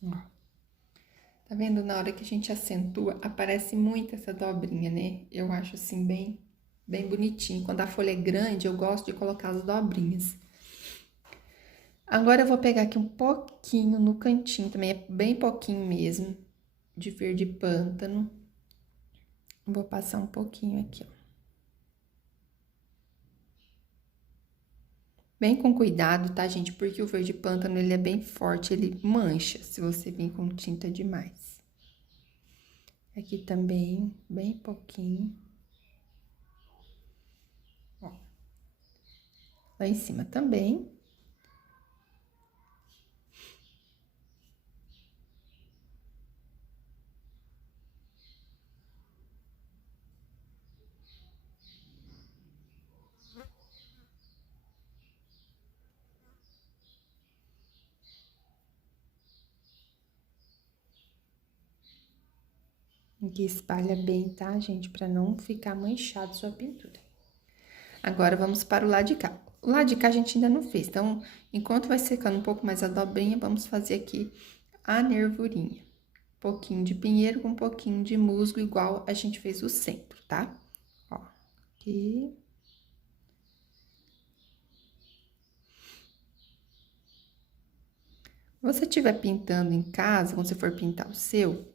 Ó. Tá vendo? Na hora que a gente acentua, aparece muito essa dobrinha, né? Eu acho assim bem bonitinho. Quando a folha é grande, eu gosto de colocar as dobrinhas. Agora eu vou pegar aqui um pouquinho no cantinho, também é bem pouquinho mesmo, de verde pântano. Vou passar um pouquinho aqui, ó. Bem com cuidado, tá, gente? Porque o verde pântano, ele é bem forte, ele mancha se você vir com tinta demais. Aqui também, bem pouquinho. Ó. Lá em cima também. Aqui espalha bem, tá, gente? Pra não ficar manchado sua pintura. Agora, vamos para o lado de cá. O lado de cá a gente ainda não fez, então, enquanto vai secando um pouco mais a dobrinha, vamos fazer aqui a nervurinha. Um pouquinho de pinheiro com um pouquinho de musgo, igual a gente fez o centro, tá? Ó, aqui. Se você estiver pintando em casa, quando você for pintar o seu,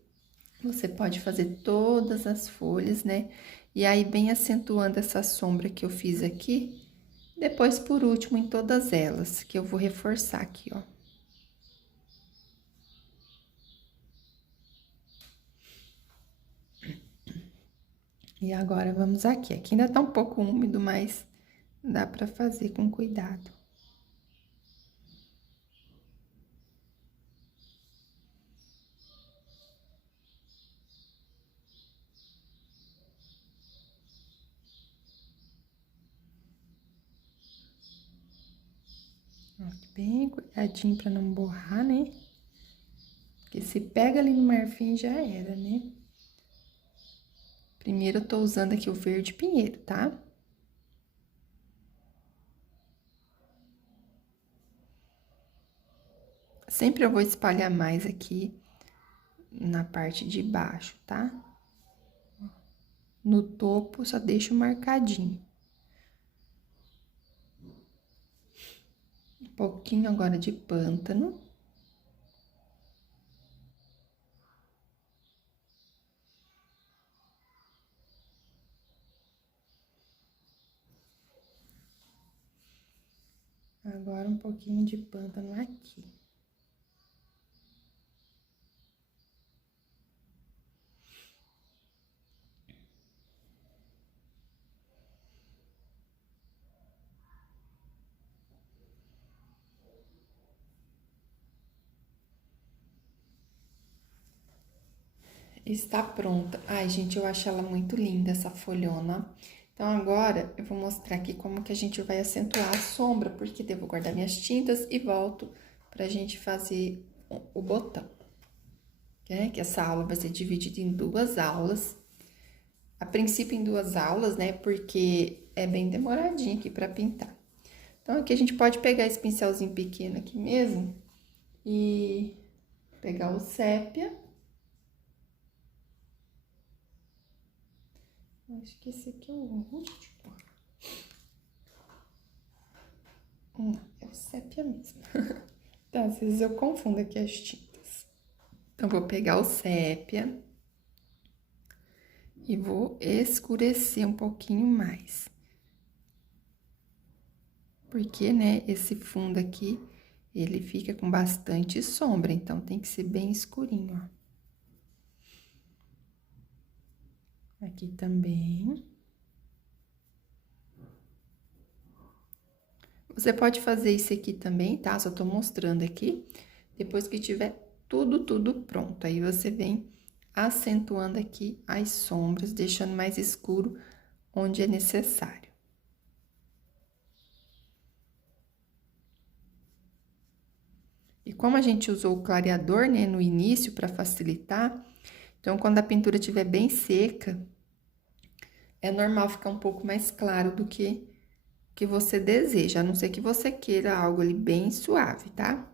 você pode fazer todas as folhas, né? E aí, bem acentuando essa sombra que eu fiz aqui. Depois, por último, em todas elas, que eu vou reforçar aqui, ó. E agora, vamos aqui. Aqui ainda tá um pouco úmido, mas dá pra fazer com cuidado. Ó, bem cuidadinho pra não borrar, né? Porque se pega ali no marfim, já era, né? Primeiro, eu tô usando aqui o verde pinheiro, tá? Sempre eu vou espalhar mais aqui na parte de baixo, tá? No topo, só deixo marcadinho. Um pouquinho agora de pântano. Agora um pouquinho de pântano aqui. Está pronta. Ai, gente, eu acho ela muito linda, essa folhona. Então, agora, eu vou mostrar aqui como que a gente vai acentuar a sombra, porque devo guardar minhas tintas e volto pra gente fazer o botão. Que essa aula vai ser dividida em 2 aulas. A princípio, em 2 aulas, né, porque é bem demoradinho aqui pra pintar. Então, aqui a gente pode pegar esse pincelzinho pequeno aqui mesmo e pegar o sépia. Acho que esse aqui é o último. Não, é o sépia mesmo. Então, às vezes eu confundo aqui as tintas. Então, vou pegar o sépia e vou escurecer um pouquinho mais. Porque, né, esse fundo aqui, ele fica com bastante sombra, então tem que ser bem escurinho, ó. Aqui também. Você pode fazer isso aqui também, tá? Só tô mostrando aqui. Depois que tiver tudo pronto, aí você vem acentuando aqui as sombras, deixando mais escuro onde é necessário. E como a gente usou o clareador, né, no início para facilitar, então quando a pintura estiver bem seca, é normal ficar um pouco mais claro do que você deseja, a não ser que você queira algo ali bem suave, tá?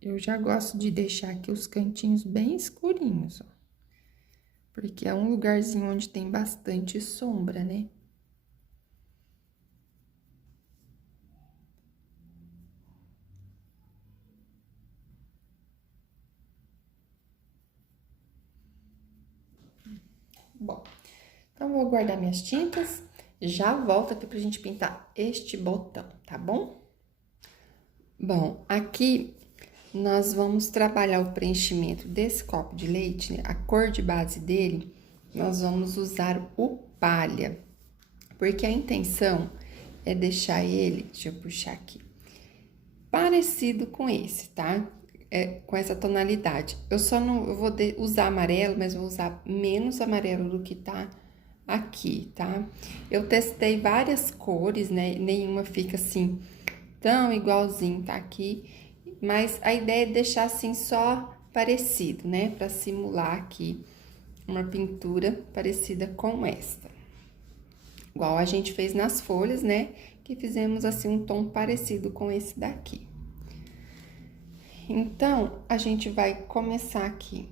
Eu já gosto de deixar aqui os cantinhos bem escurinhos, ó. Porque é um lugarzinho onde tem bastante sombra, né? Bom, então vou guardar minhas tintas, já volto aqui pra gente pintar este botão, tá bom? Bom, aqui nós vamos trabalhar o preenchimento desse copo de leite, né? A cor de base dele, nós vamos usar o palha, porque a intenção é deixar ele, deixa eu puxar aqui, parecido com esse, tá? Com essa tonalidade. Eu só não eu vou usar amarelo, mas vou usar menos amarelo do que tá aqui, tá? Eu testei várias cores, né? Nenhuma fica assim tão igualzinho, tá? Aqui, mas a ideia é deixar assim só parecido, né? Pra simular aqui uma pintura parecida com esta. Igual a gente fez nas folhas, né? Que fizemos assim um tom parecido com esse daqui. Então, a gente vai começar aqui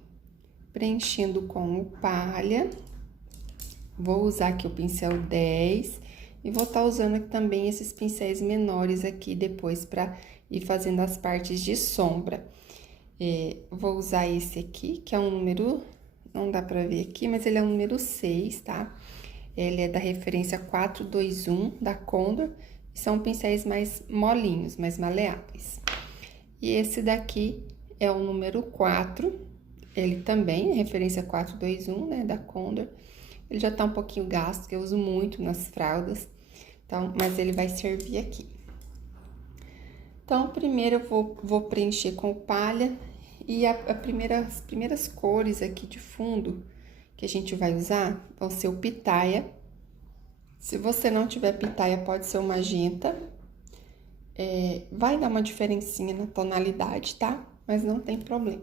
preenchendo com o palha. Vou usar aqui o pincel 10 e vou estar usando aqui também esses pincéis menores aqui depois para ir fazendo as partes de sombra. Vou usar esse aqui, que é um número, não dá pra ver aqui, mas ele é o número 6, tá? Ele é da referência 421 da Condor, e são pincéis mais molinhos, mais maleáveis. E esse daqui é o número 4, ele também é referência 421, né, da Condor. Ele já tá um pouquinho gasto, que eu uso muito nas fraldas, então, mas ele vai servir aqui. Então, primeiro eu vou preencher com palha, e as primeiras cores aqui de fundo que a gente vai usar vão ser o pitaia. Se você não tiver pitaia, pode ser o magenta. Vai dar uma diferencinha na tonalidade, tá? Mas não tem problema.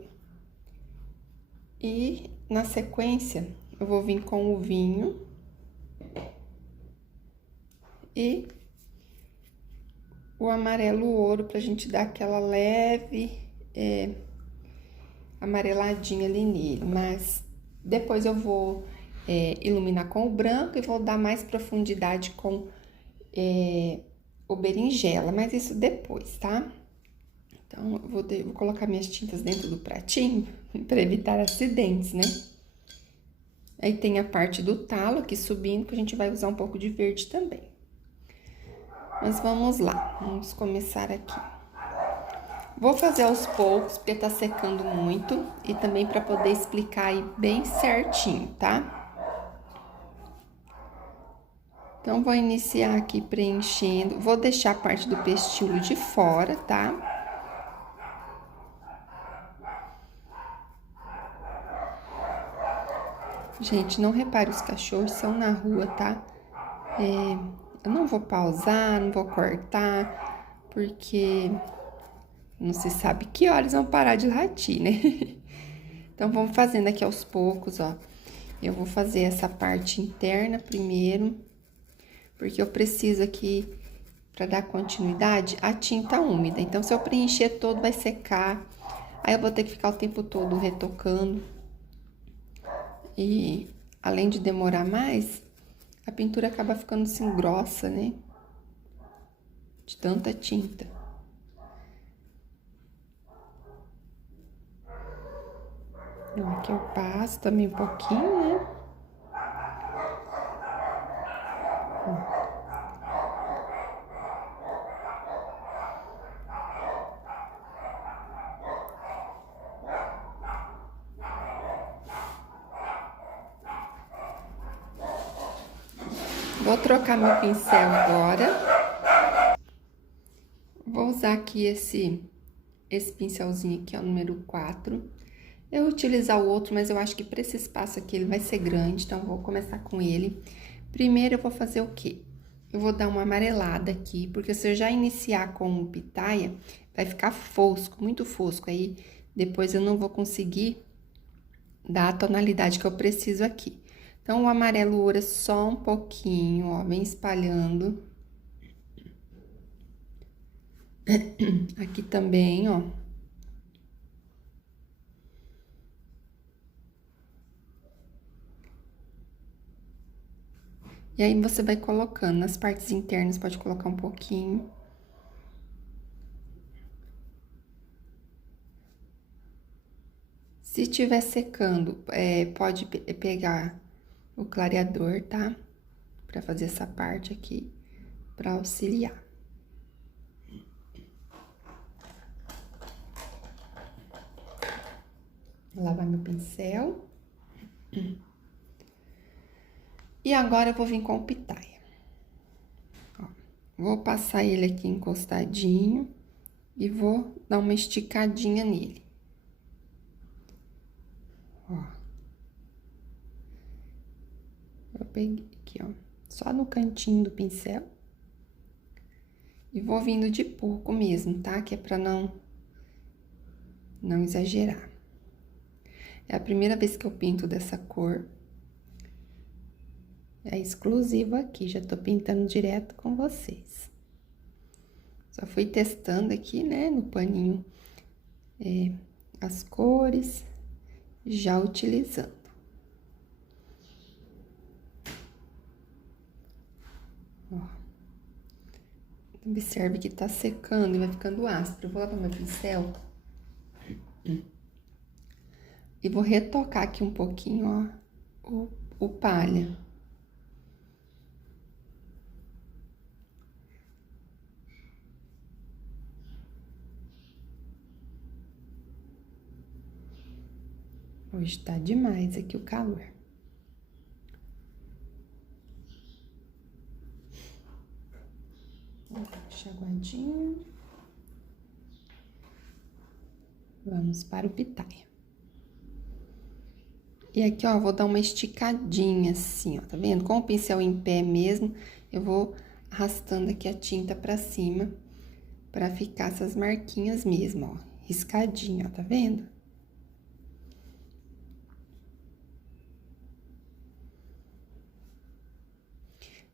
E, na sequência, eu vou vir com o vinho. E o amarelo ouro, pra gente dar aquela leve amareladinha ali nele. Mas depois eu vou iluminar com o branco e vou dar mais profundidade com o berinjela, mas isso depois, tá? Então, eu vou colocar minhas tintas dentro do pratinho para evitar acidentes, né? Aí tem a parte do talo aqui subindo, que a gente vai usar um pouco de verde também. Mas vamos lá, vamos começar aqui. Vou fazer aos poucos, porque tá secando muito, e também para poder explicar aí bem certinho, tá? Então, vou iniciar aqui preenchendo, vou deixar a parte do pestilo de fora, tá? Gente, não repare, os cachorros são na rua, tá? Eu não vou pausar, não vou cortar, porque não se sabe que horas vão parar de latir, né? Então, vamos fazendo aqui aos poucos, ó. Eu vou fazer essa parte interna primeiro, porque eu preciso aqui, para dar continuidade, a tinta úmida. Então, se eu preencher todo, vai secar. Aí, eu vou ter que ficar o tempo todo retocando. E, além de demorar mais, a pintura acaba ficando assim grossa, né? De tanta tinta. Aqui eu passo também um pouquinho, né? Vou trocar meu pincel agora. Vou usar aqui esse pincelzinho aqui, ó, número 4. Eu vou utilizar o outro, mas eu acho que para esse espaço aqui ele vai ser grande, então vou começar com ele. Primeiro eu vou fazer o quê? Eu vou dar uma amarelada aqui, porque se eu já iniciar com o pitaia, vai ficar fosco, muito fosco. Aí depois eu não vou conseguir dar a tonalidade que eu preciso aqui. Então, o amarelo ouro só um pouquinho, ó, vem espalhando. Aqui também, ó. E aí, você vai colocando nas partes internas, pode colocar um pouquinho. Se estiver secando, pode pegar o clareador, tá? Pra fazer essa parte aqui, pra auxiliar. Vou lavar meu pincel. E agora eu vou vir com o pitaia. Ó, vou passar ele aqui encostadinho e vou dar uma esticadinha nele. Ó. Eu peguei aqui, ó, só no cantinho do pincel. E vou vindo de pouco mesmo, tá? Que é pra não exagerar. É a primeira vez que eu pinto dessa cor. É exclusivo aqui, já tô pintando direto com vocês. Só fui testando aqui, né, no paninho, as cores, já utilizando. Ó. Observe que tá secando e vai ficando áspero. Eu vou lavar meu pincel. E vou retocar aqui um pouquinho, ó, o palha. Hoje tá demais aqui o calor. Chaguadinho. Vamos para o pitaia. E aqui, ó, vou dar uma esticadinha assim, ó, tá vendo? Com o pincel em pé mesmo, eu vou arrastando aqui a tinta pra cima, pra ficar essas marquinhas mesmo, ó, riscadinho, ó, tá vendo?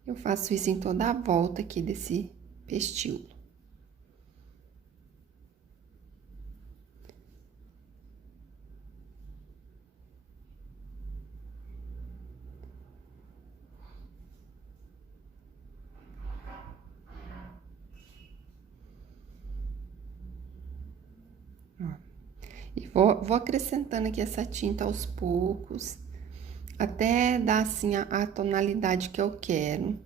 Eu faço isso em toda a volta aqui desse pestilo. E vou acrescentando aqui essa tinta aos poucos, até dar, assim, a tonalidade que eu quero.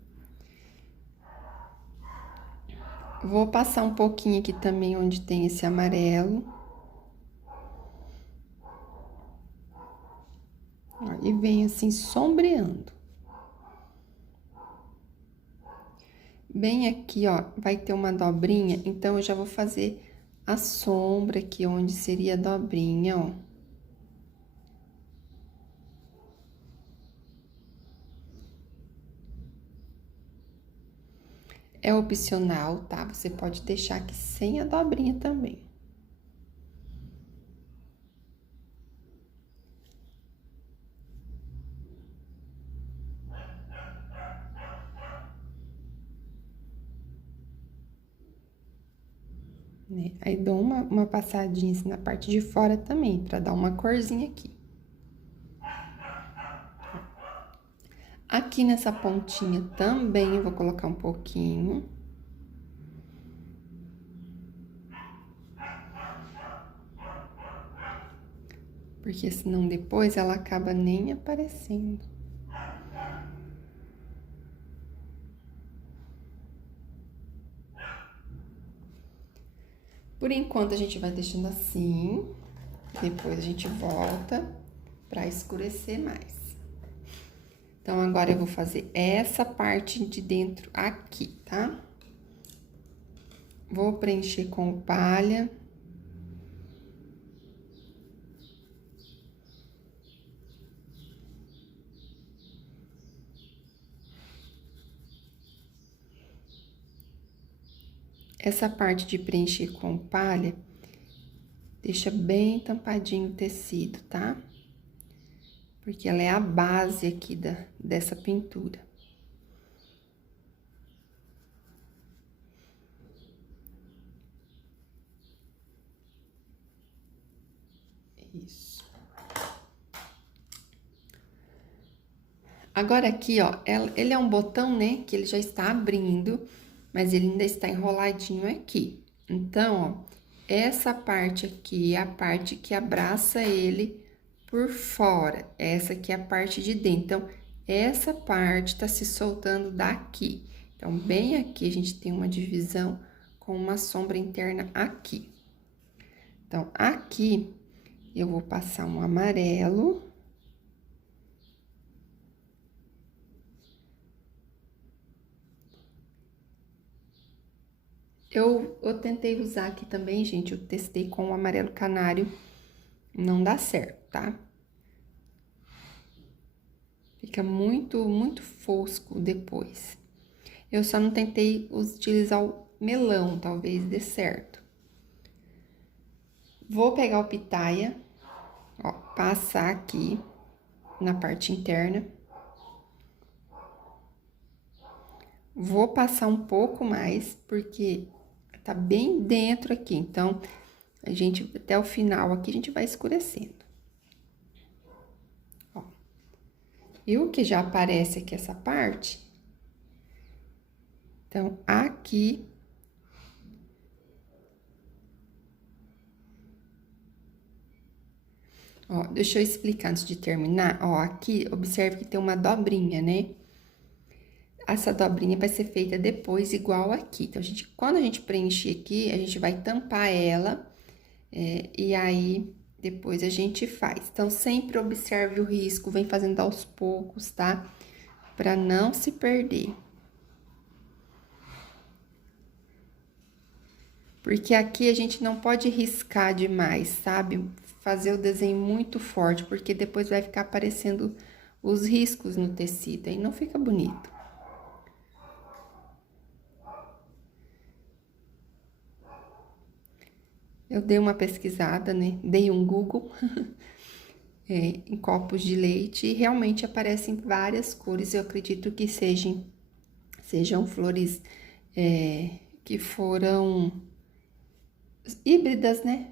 Vou passar um pouquinho aqui também onde tem esse amarelo. Ó, e vem assim sombreando. Bem aqui, ó, vai ter uma dobrinha, então eu já vou fazer a sombra aqui onde seria a dobrinha, ó. É opcional, tá? Você pode deixar aqui sem a dobrinha também. Né? Aí dou uma passadinha assim na parte de fora também, pra dar uma corzinha aqui. Aqui nessa pontinha também eu vou colocar um pouquinho. Porque senão depois ela acaba nem aparecendo. Por enquanto a gente vai deixando assim, depois a gente volta pra escurecer mais. Então, agora eu vou fazer essa parte de dentro aqui, tá? Vou preencher com palha. Essa parte de preencher com palha, deixa bem tampadinho o tecido, tá? Porque ela é a base aqui dessa pintura. Isso. Agora aqui, ó, ele é um botão, né, que ele já está abrindo, mas ele ainda está enroladinho aqui. Então, ó, essa parte aqui é a parte que abraça ele por fora. Essa aqui é a parte de dentro. Então, essa parte tá se soltando daqui. Então, bem aqui a gente tem uma divisão com uma sombra interna aqui. Então, aqui eu vou passar um amarelo. Eu tentei usar aqui também, gente, eu testei com o amarelo canário, não dá certo, tá? Fica muito fosco depois. Eu só não tentei utilizar o melão, talvez dê certo. Vou pegar o pitaia, ó, passar aqui na parte interna. Vou passar um pouco mais, porque tá bem dentro aqui, então, a gente, até o final aqui, a gente vai escurecendo. Ó. E o que já aparece aqui, essa parte, então, aqui... Ó, deixa eu explicar antes de terminar. Ó, aqui, observe que tem uma dobrinha, né? Essa dobrinha vai ser feita depois, igual aqui. Então, quando a gente preencher aqui, a gente vai tampar ela, e aí, depois a gente faz. Então, sempre observe o risco, vem fazendo aos poucos, tá? Pra não se perder. Porque aqui a gente não pode riscar demais, sabe? Fazer o desenho muito forte, porque depois vai ficar aparecendo os riscos no tecido, aí não fica bonito. Eu dei uma pesquisada, né? Dei um Google em copos de leite e realmente aparecem várias cores. Eu acredito que sejam flores que foram híbridas, né?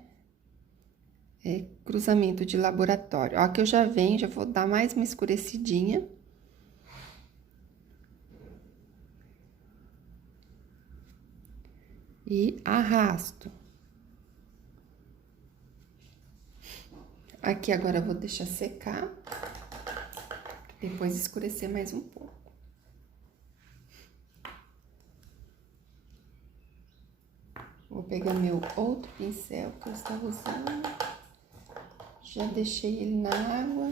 Cruzamento de laboratório. Ó, aqui eu já venho, já vou dar mais uma escurecidinha. E arrasto. Aqui agora eu vou deixar secar, depois escurecer mais um pouco. pegar meu outro pincel que eu estava usando. Já deixei ele na água.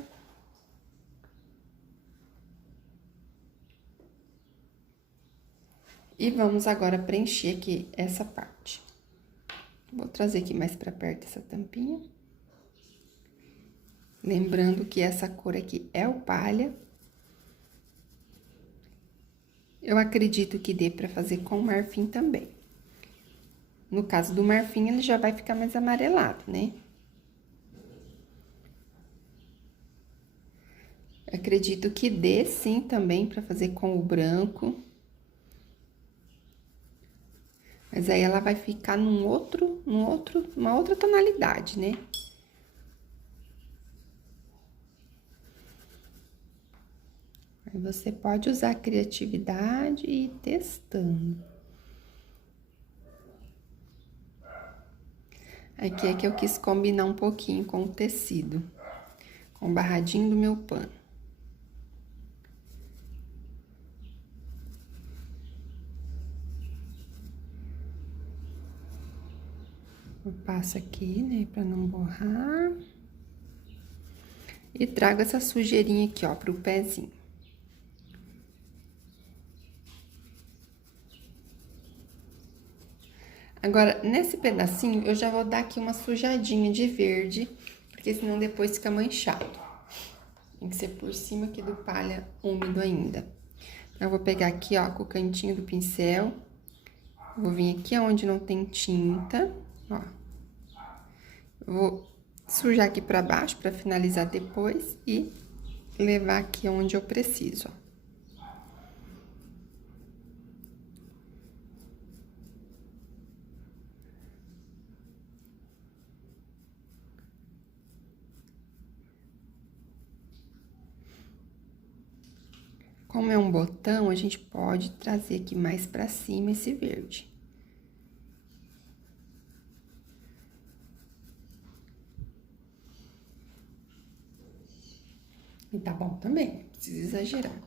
E vamos agora preencher aqui essa parte. Vou trazer aqui mais pra perto essa tampinha. Lembrando que essa cor aqui é o palha. Eu acredito que dê pra fazer com marfim também. No caso do marfim, ele já vai ficar mais amarelado, né? Acredito que dê sim também pra fazer com o branco. Mas aí ela vai ficar numa outra tonalidade, né? Aí você pode usar a criatividade e ir testando. Aqui é que eu quis combinar um pouquinho com o tecido, com o barradinho do meu pano. Eu passo aqui, né, pra não borrar. E trago essa sujeirinha aqui, ó, pro pezinho. Agora, nesse pedacinho, eu já vou dar aqui uma sujadinha de verde, porque senão depois fica manchado. Tem que ser por cima aqui do palha úmido ainda. Então, eu vou pegar aqui, ó, com o cantinho do pincel. Vou vir aqui onde não tem tinta, ó. Vou sujar aqui pra baixo pra finalizar depois e levar aqui onde eu preciso, ó. Como é um botão, a gente pode trazer aqui mais pra cima esse verde. E tá bom também, não precisa exagerar.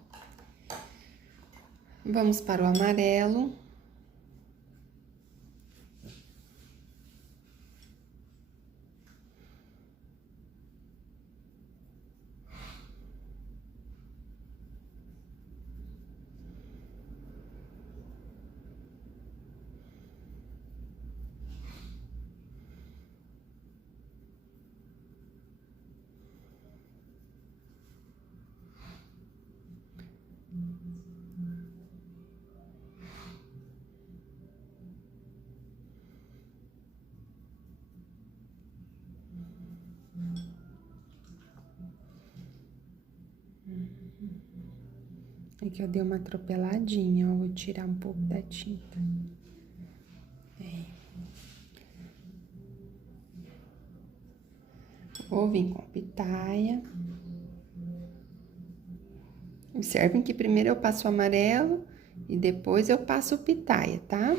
Vamos para o amarelo. Aqui eu dei uma atropeladinha, ó, vou tirar um pouco da tinta. Vou vir com pitaia. Observem que primeiro eu passo o amarelo e depois eu passo o pitaia, tá?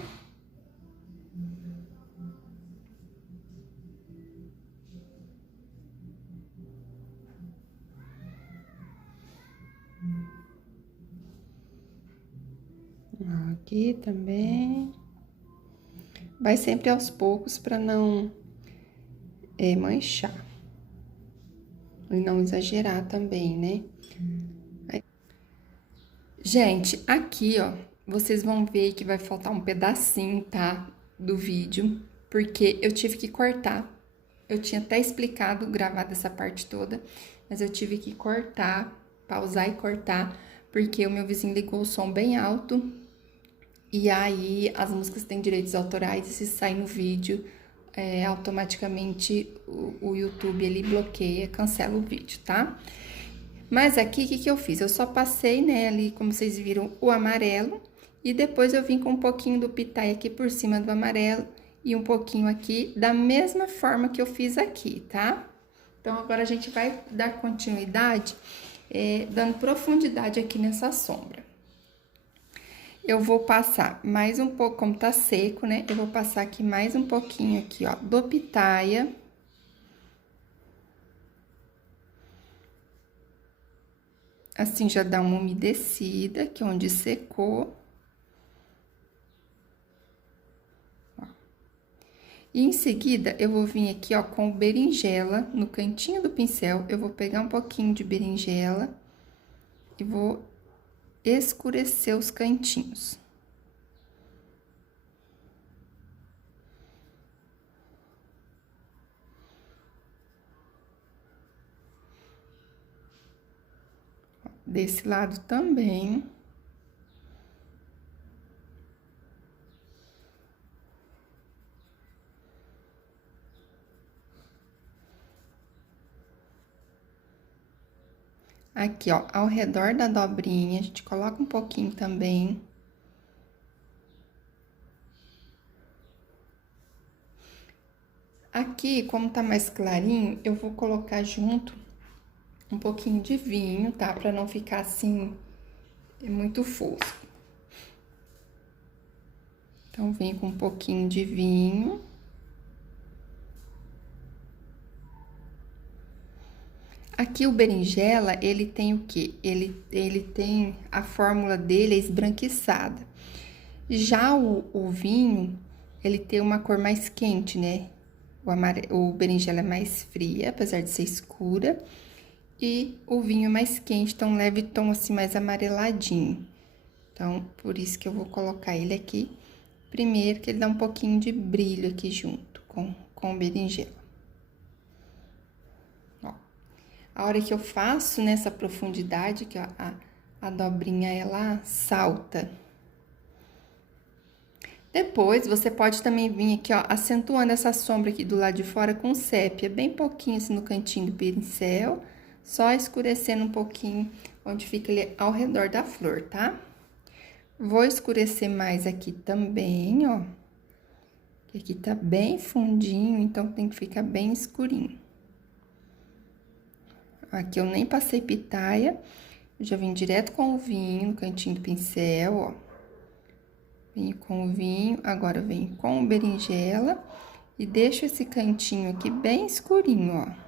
Aqui também. Vai sempre aos poucos pra não manchar. E não exagerar também, né? Gente, aqui, ó, vocês vão ver que vai faltar um pedacinho, tá? Do vídeo, porque eu tive que cortar. Eu tinha até explicado, gravado essa parte toda, mas eu tive que cortar, pausar e cortar, porque o meu vizinho ligou o som bem alto. E aí, as músicas têm direitos autorais e se sai no vídeo, automaticamente o YouTube, ele bloqueia, cancela o vídeo, tá? Mas aqui, o que eu fiz? Eu só passei, né, ali, como vocês viram, o amarelo. E depois eu vim com um pouquinho do pitaia aqui por cima do amarelo e um pouquinho aqui, da mesma forma que eu fiz aqui, tá? Então, agora a gente vai dar continuidade, dando profundidade aqui nessa sombra. Eu vou passar mais um pouco, como tá seco, né? Eu vou passar aqui mais um pouquinho aqui, ó, do pitaia. Assim, já dá uma umedecida, aqui onde secou. Ó. E em seguida, eu vou vir aqui, ó, com berinjela no cantinho do pincel. Eu vou pegar um pouquinho de berinjela e vou escurecer os cantinhos. Desse lado também. Aqui, ó, ao redor da dobrinha, a gente coloca um pouquinho também. Aqui, como tá mais clarinho, eu vou colocar junto um pouquinho de vinho, tá? Pra não ficar assim, muito fosco. Então, vem com um pouquinho de vinho. Aqui o berinjela, ele tem o quê? Ele tem, a fórmula dele é esbranquiçada. Já o vinho, ele tem uma cor mais quente, né? O berinjela é mais fria, apesar de ser escura. E o vinho é mais quente, então leve tom assim mais amareladinho. Então, por isso que eu vou colocar ele aqui primeiro, que ele dá um pouquinho de brilho aqui junto com o berinjela. Ó, a hora que eu faço nessa profundidade, que ó, a dobrinha, ela salta. Depois, você pode também vir aqui, ó, acentuando essa sombra aqui do lado de fora com sépia, bem pouquinho assim no cantinho do pincel, só escurecendo um pouquinho onde fica ali ao redor da flor, tá? Vou escurecer mais aqui também, ó. Que aqui tá bem fundinho, então tem que ficar bem escurinho. Aqui eu nem passei pitaia, eu já vim direto com o vinho no cantinho do pincel, ó. Venho com o vinho, agora eu venho com o berinjela e deixo esse cantinho aqui bem escurinho, ó.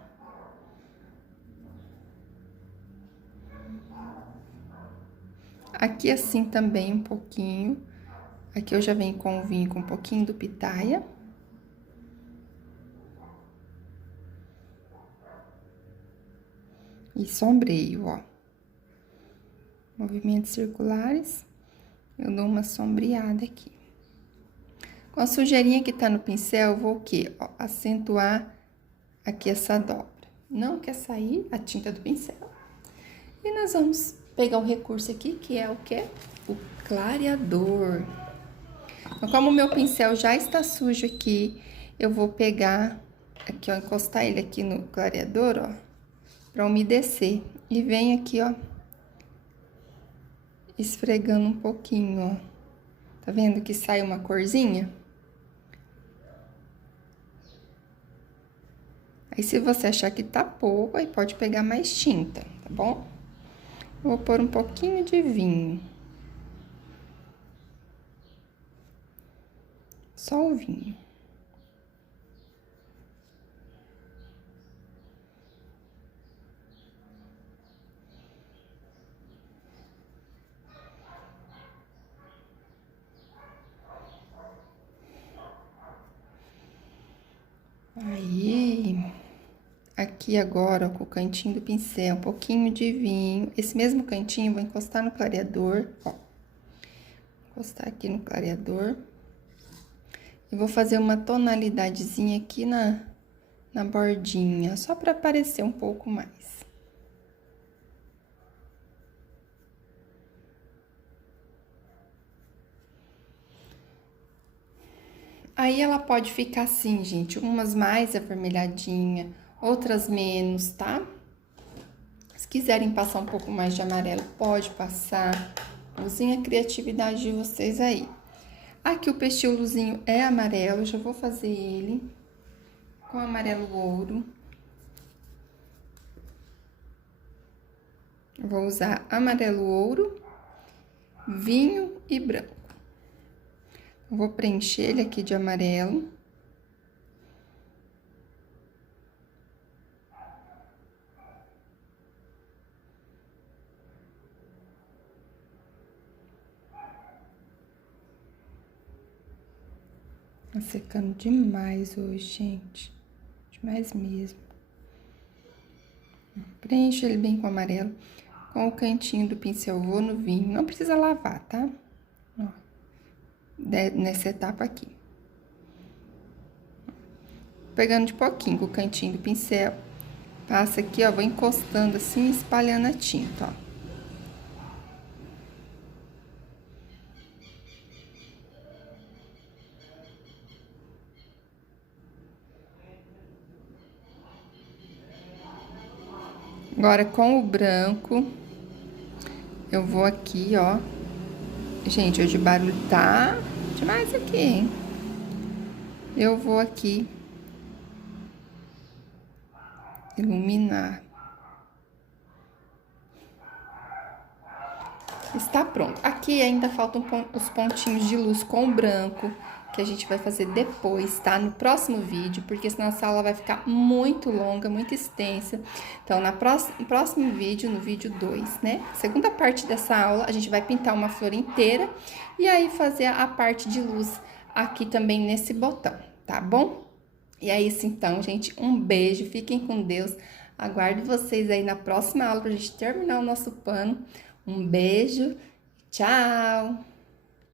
Aqui assim também um pouquinho. Aqui eu já venho com o vinho com um pouquinho do pitaia. E sombreio, ó. Movimentos circulares. Eu dou uma sombreada aqui. Com a sujeirinha que tá no pincel, eu vou o quê? Ó, acentuar aqui essa dobra. Não quer sair a tinta do pincel. E nós vamos pegar um recurso aqui, que é o quê? O clareador. Então, como o meu pincel já está sujo aqui, eu vou pegar aqui, ó, encostar ele aqui no clareador, ó, pra umedecer. E venho aqui, ó, esfregando um pouquinho, ó. Tá vendo que sai uma corzinha? Aí, se você achar que tá pouco, aí pode pegar mais tinta, tá bom? Vou pôr um pouquinho de vinho. Só o vinho. Aí, aqui agora, ó, com o cantinho do pincel, um pouquinho de vinho. Esse mesmo cantinho, vou encostar no clareador, ó. Encostar aqui no clareador. E vou fazer uma tonalidadezinha aqui na bordinha, só pra aparecer um pouco mais. Aí, ela pode ficar assim, gente, umas mais avermelhadinha, outras menos, tá? Se quiserem passar um pouco mais de amarelo, pode passar. Usem a criatividade de vocês aí. Aqui o pestiolozinho é amarelo, já vou fazer ele com amarelo ouro. Vou usar amarelo ouro, vinho e branco. Vou preencher ele aqui de amarelo. Tá secando demais hoje, gente. Demais mesmo. Preencho ele bem com amarelo. Com o cantinho do pincel, vou no vinho. Não precisa lavar, tá? Ó, nessa etapa aqui. Pegando de pouquinho com o cantinho do pincel. Passa aqui, ó, vou encostando assim, espalhando a tinta, ó. Agora, com o branco, eu vou aqui, ó. Gente, hoje o barulho tá demais aqui, hein? Eu vou aqui iluminar. Está pronto. Aqui ainda faltam os pontinhos de luz com branco, que a gente vai fazer depois, tá? No próximo vídeo, porque senão essa aula vai ficar muito longa, muito extensa. Então, no próximo vídeo, no vídeo 2, né? Segunda parte dessa aula, a gente vai pintar uma flor inteira e aí fazer a parte de luz aqui também nesse botão, tá bom? E é isso então, gente. Um beijo, fiquem com Deus. Aguardo vocês aí na próxima aula pra gente terminar o nosso pano. Um beijo, tchau!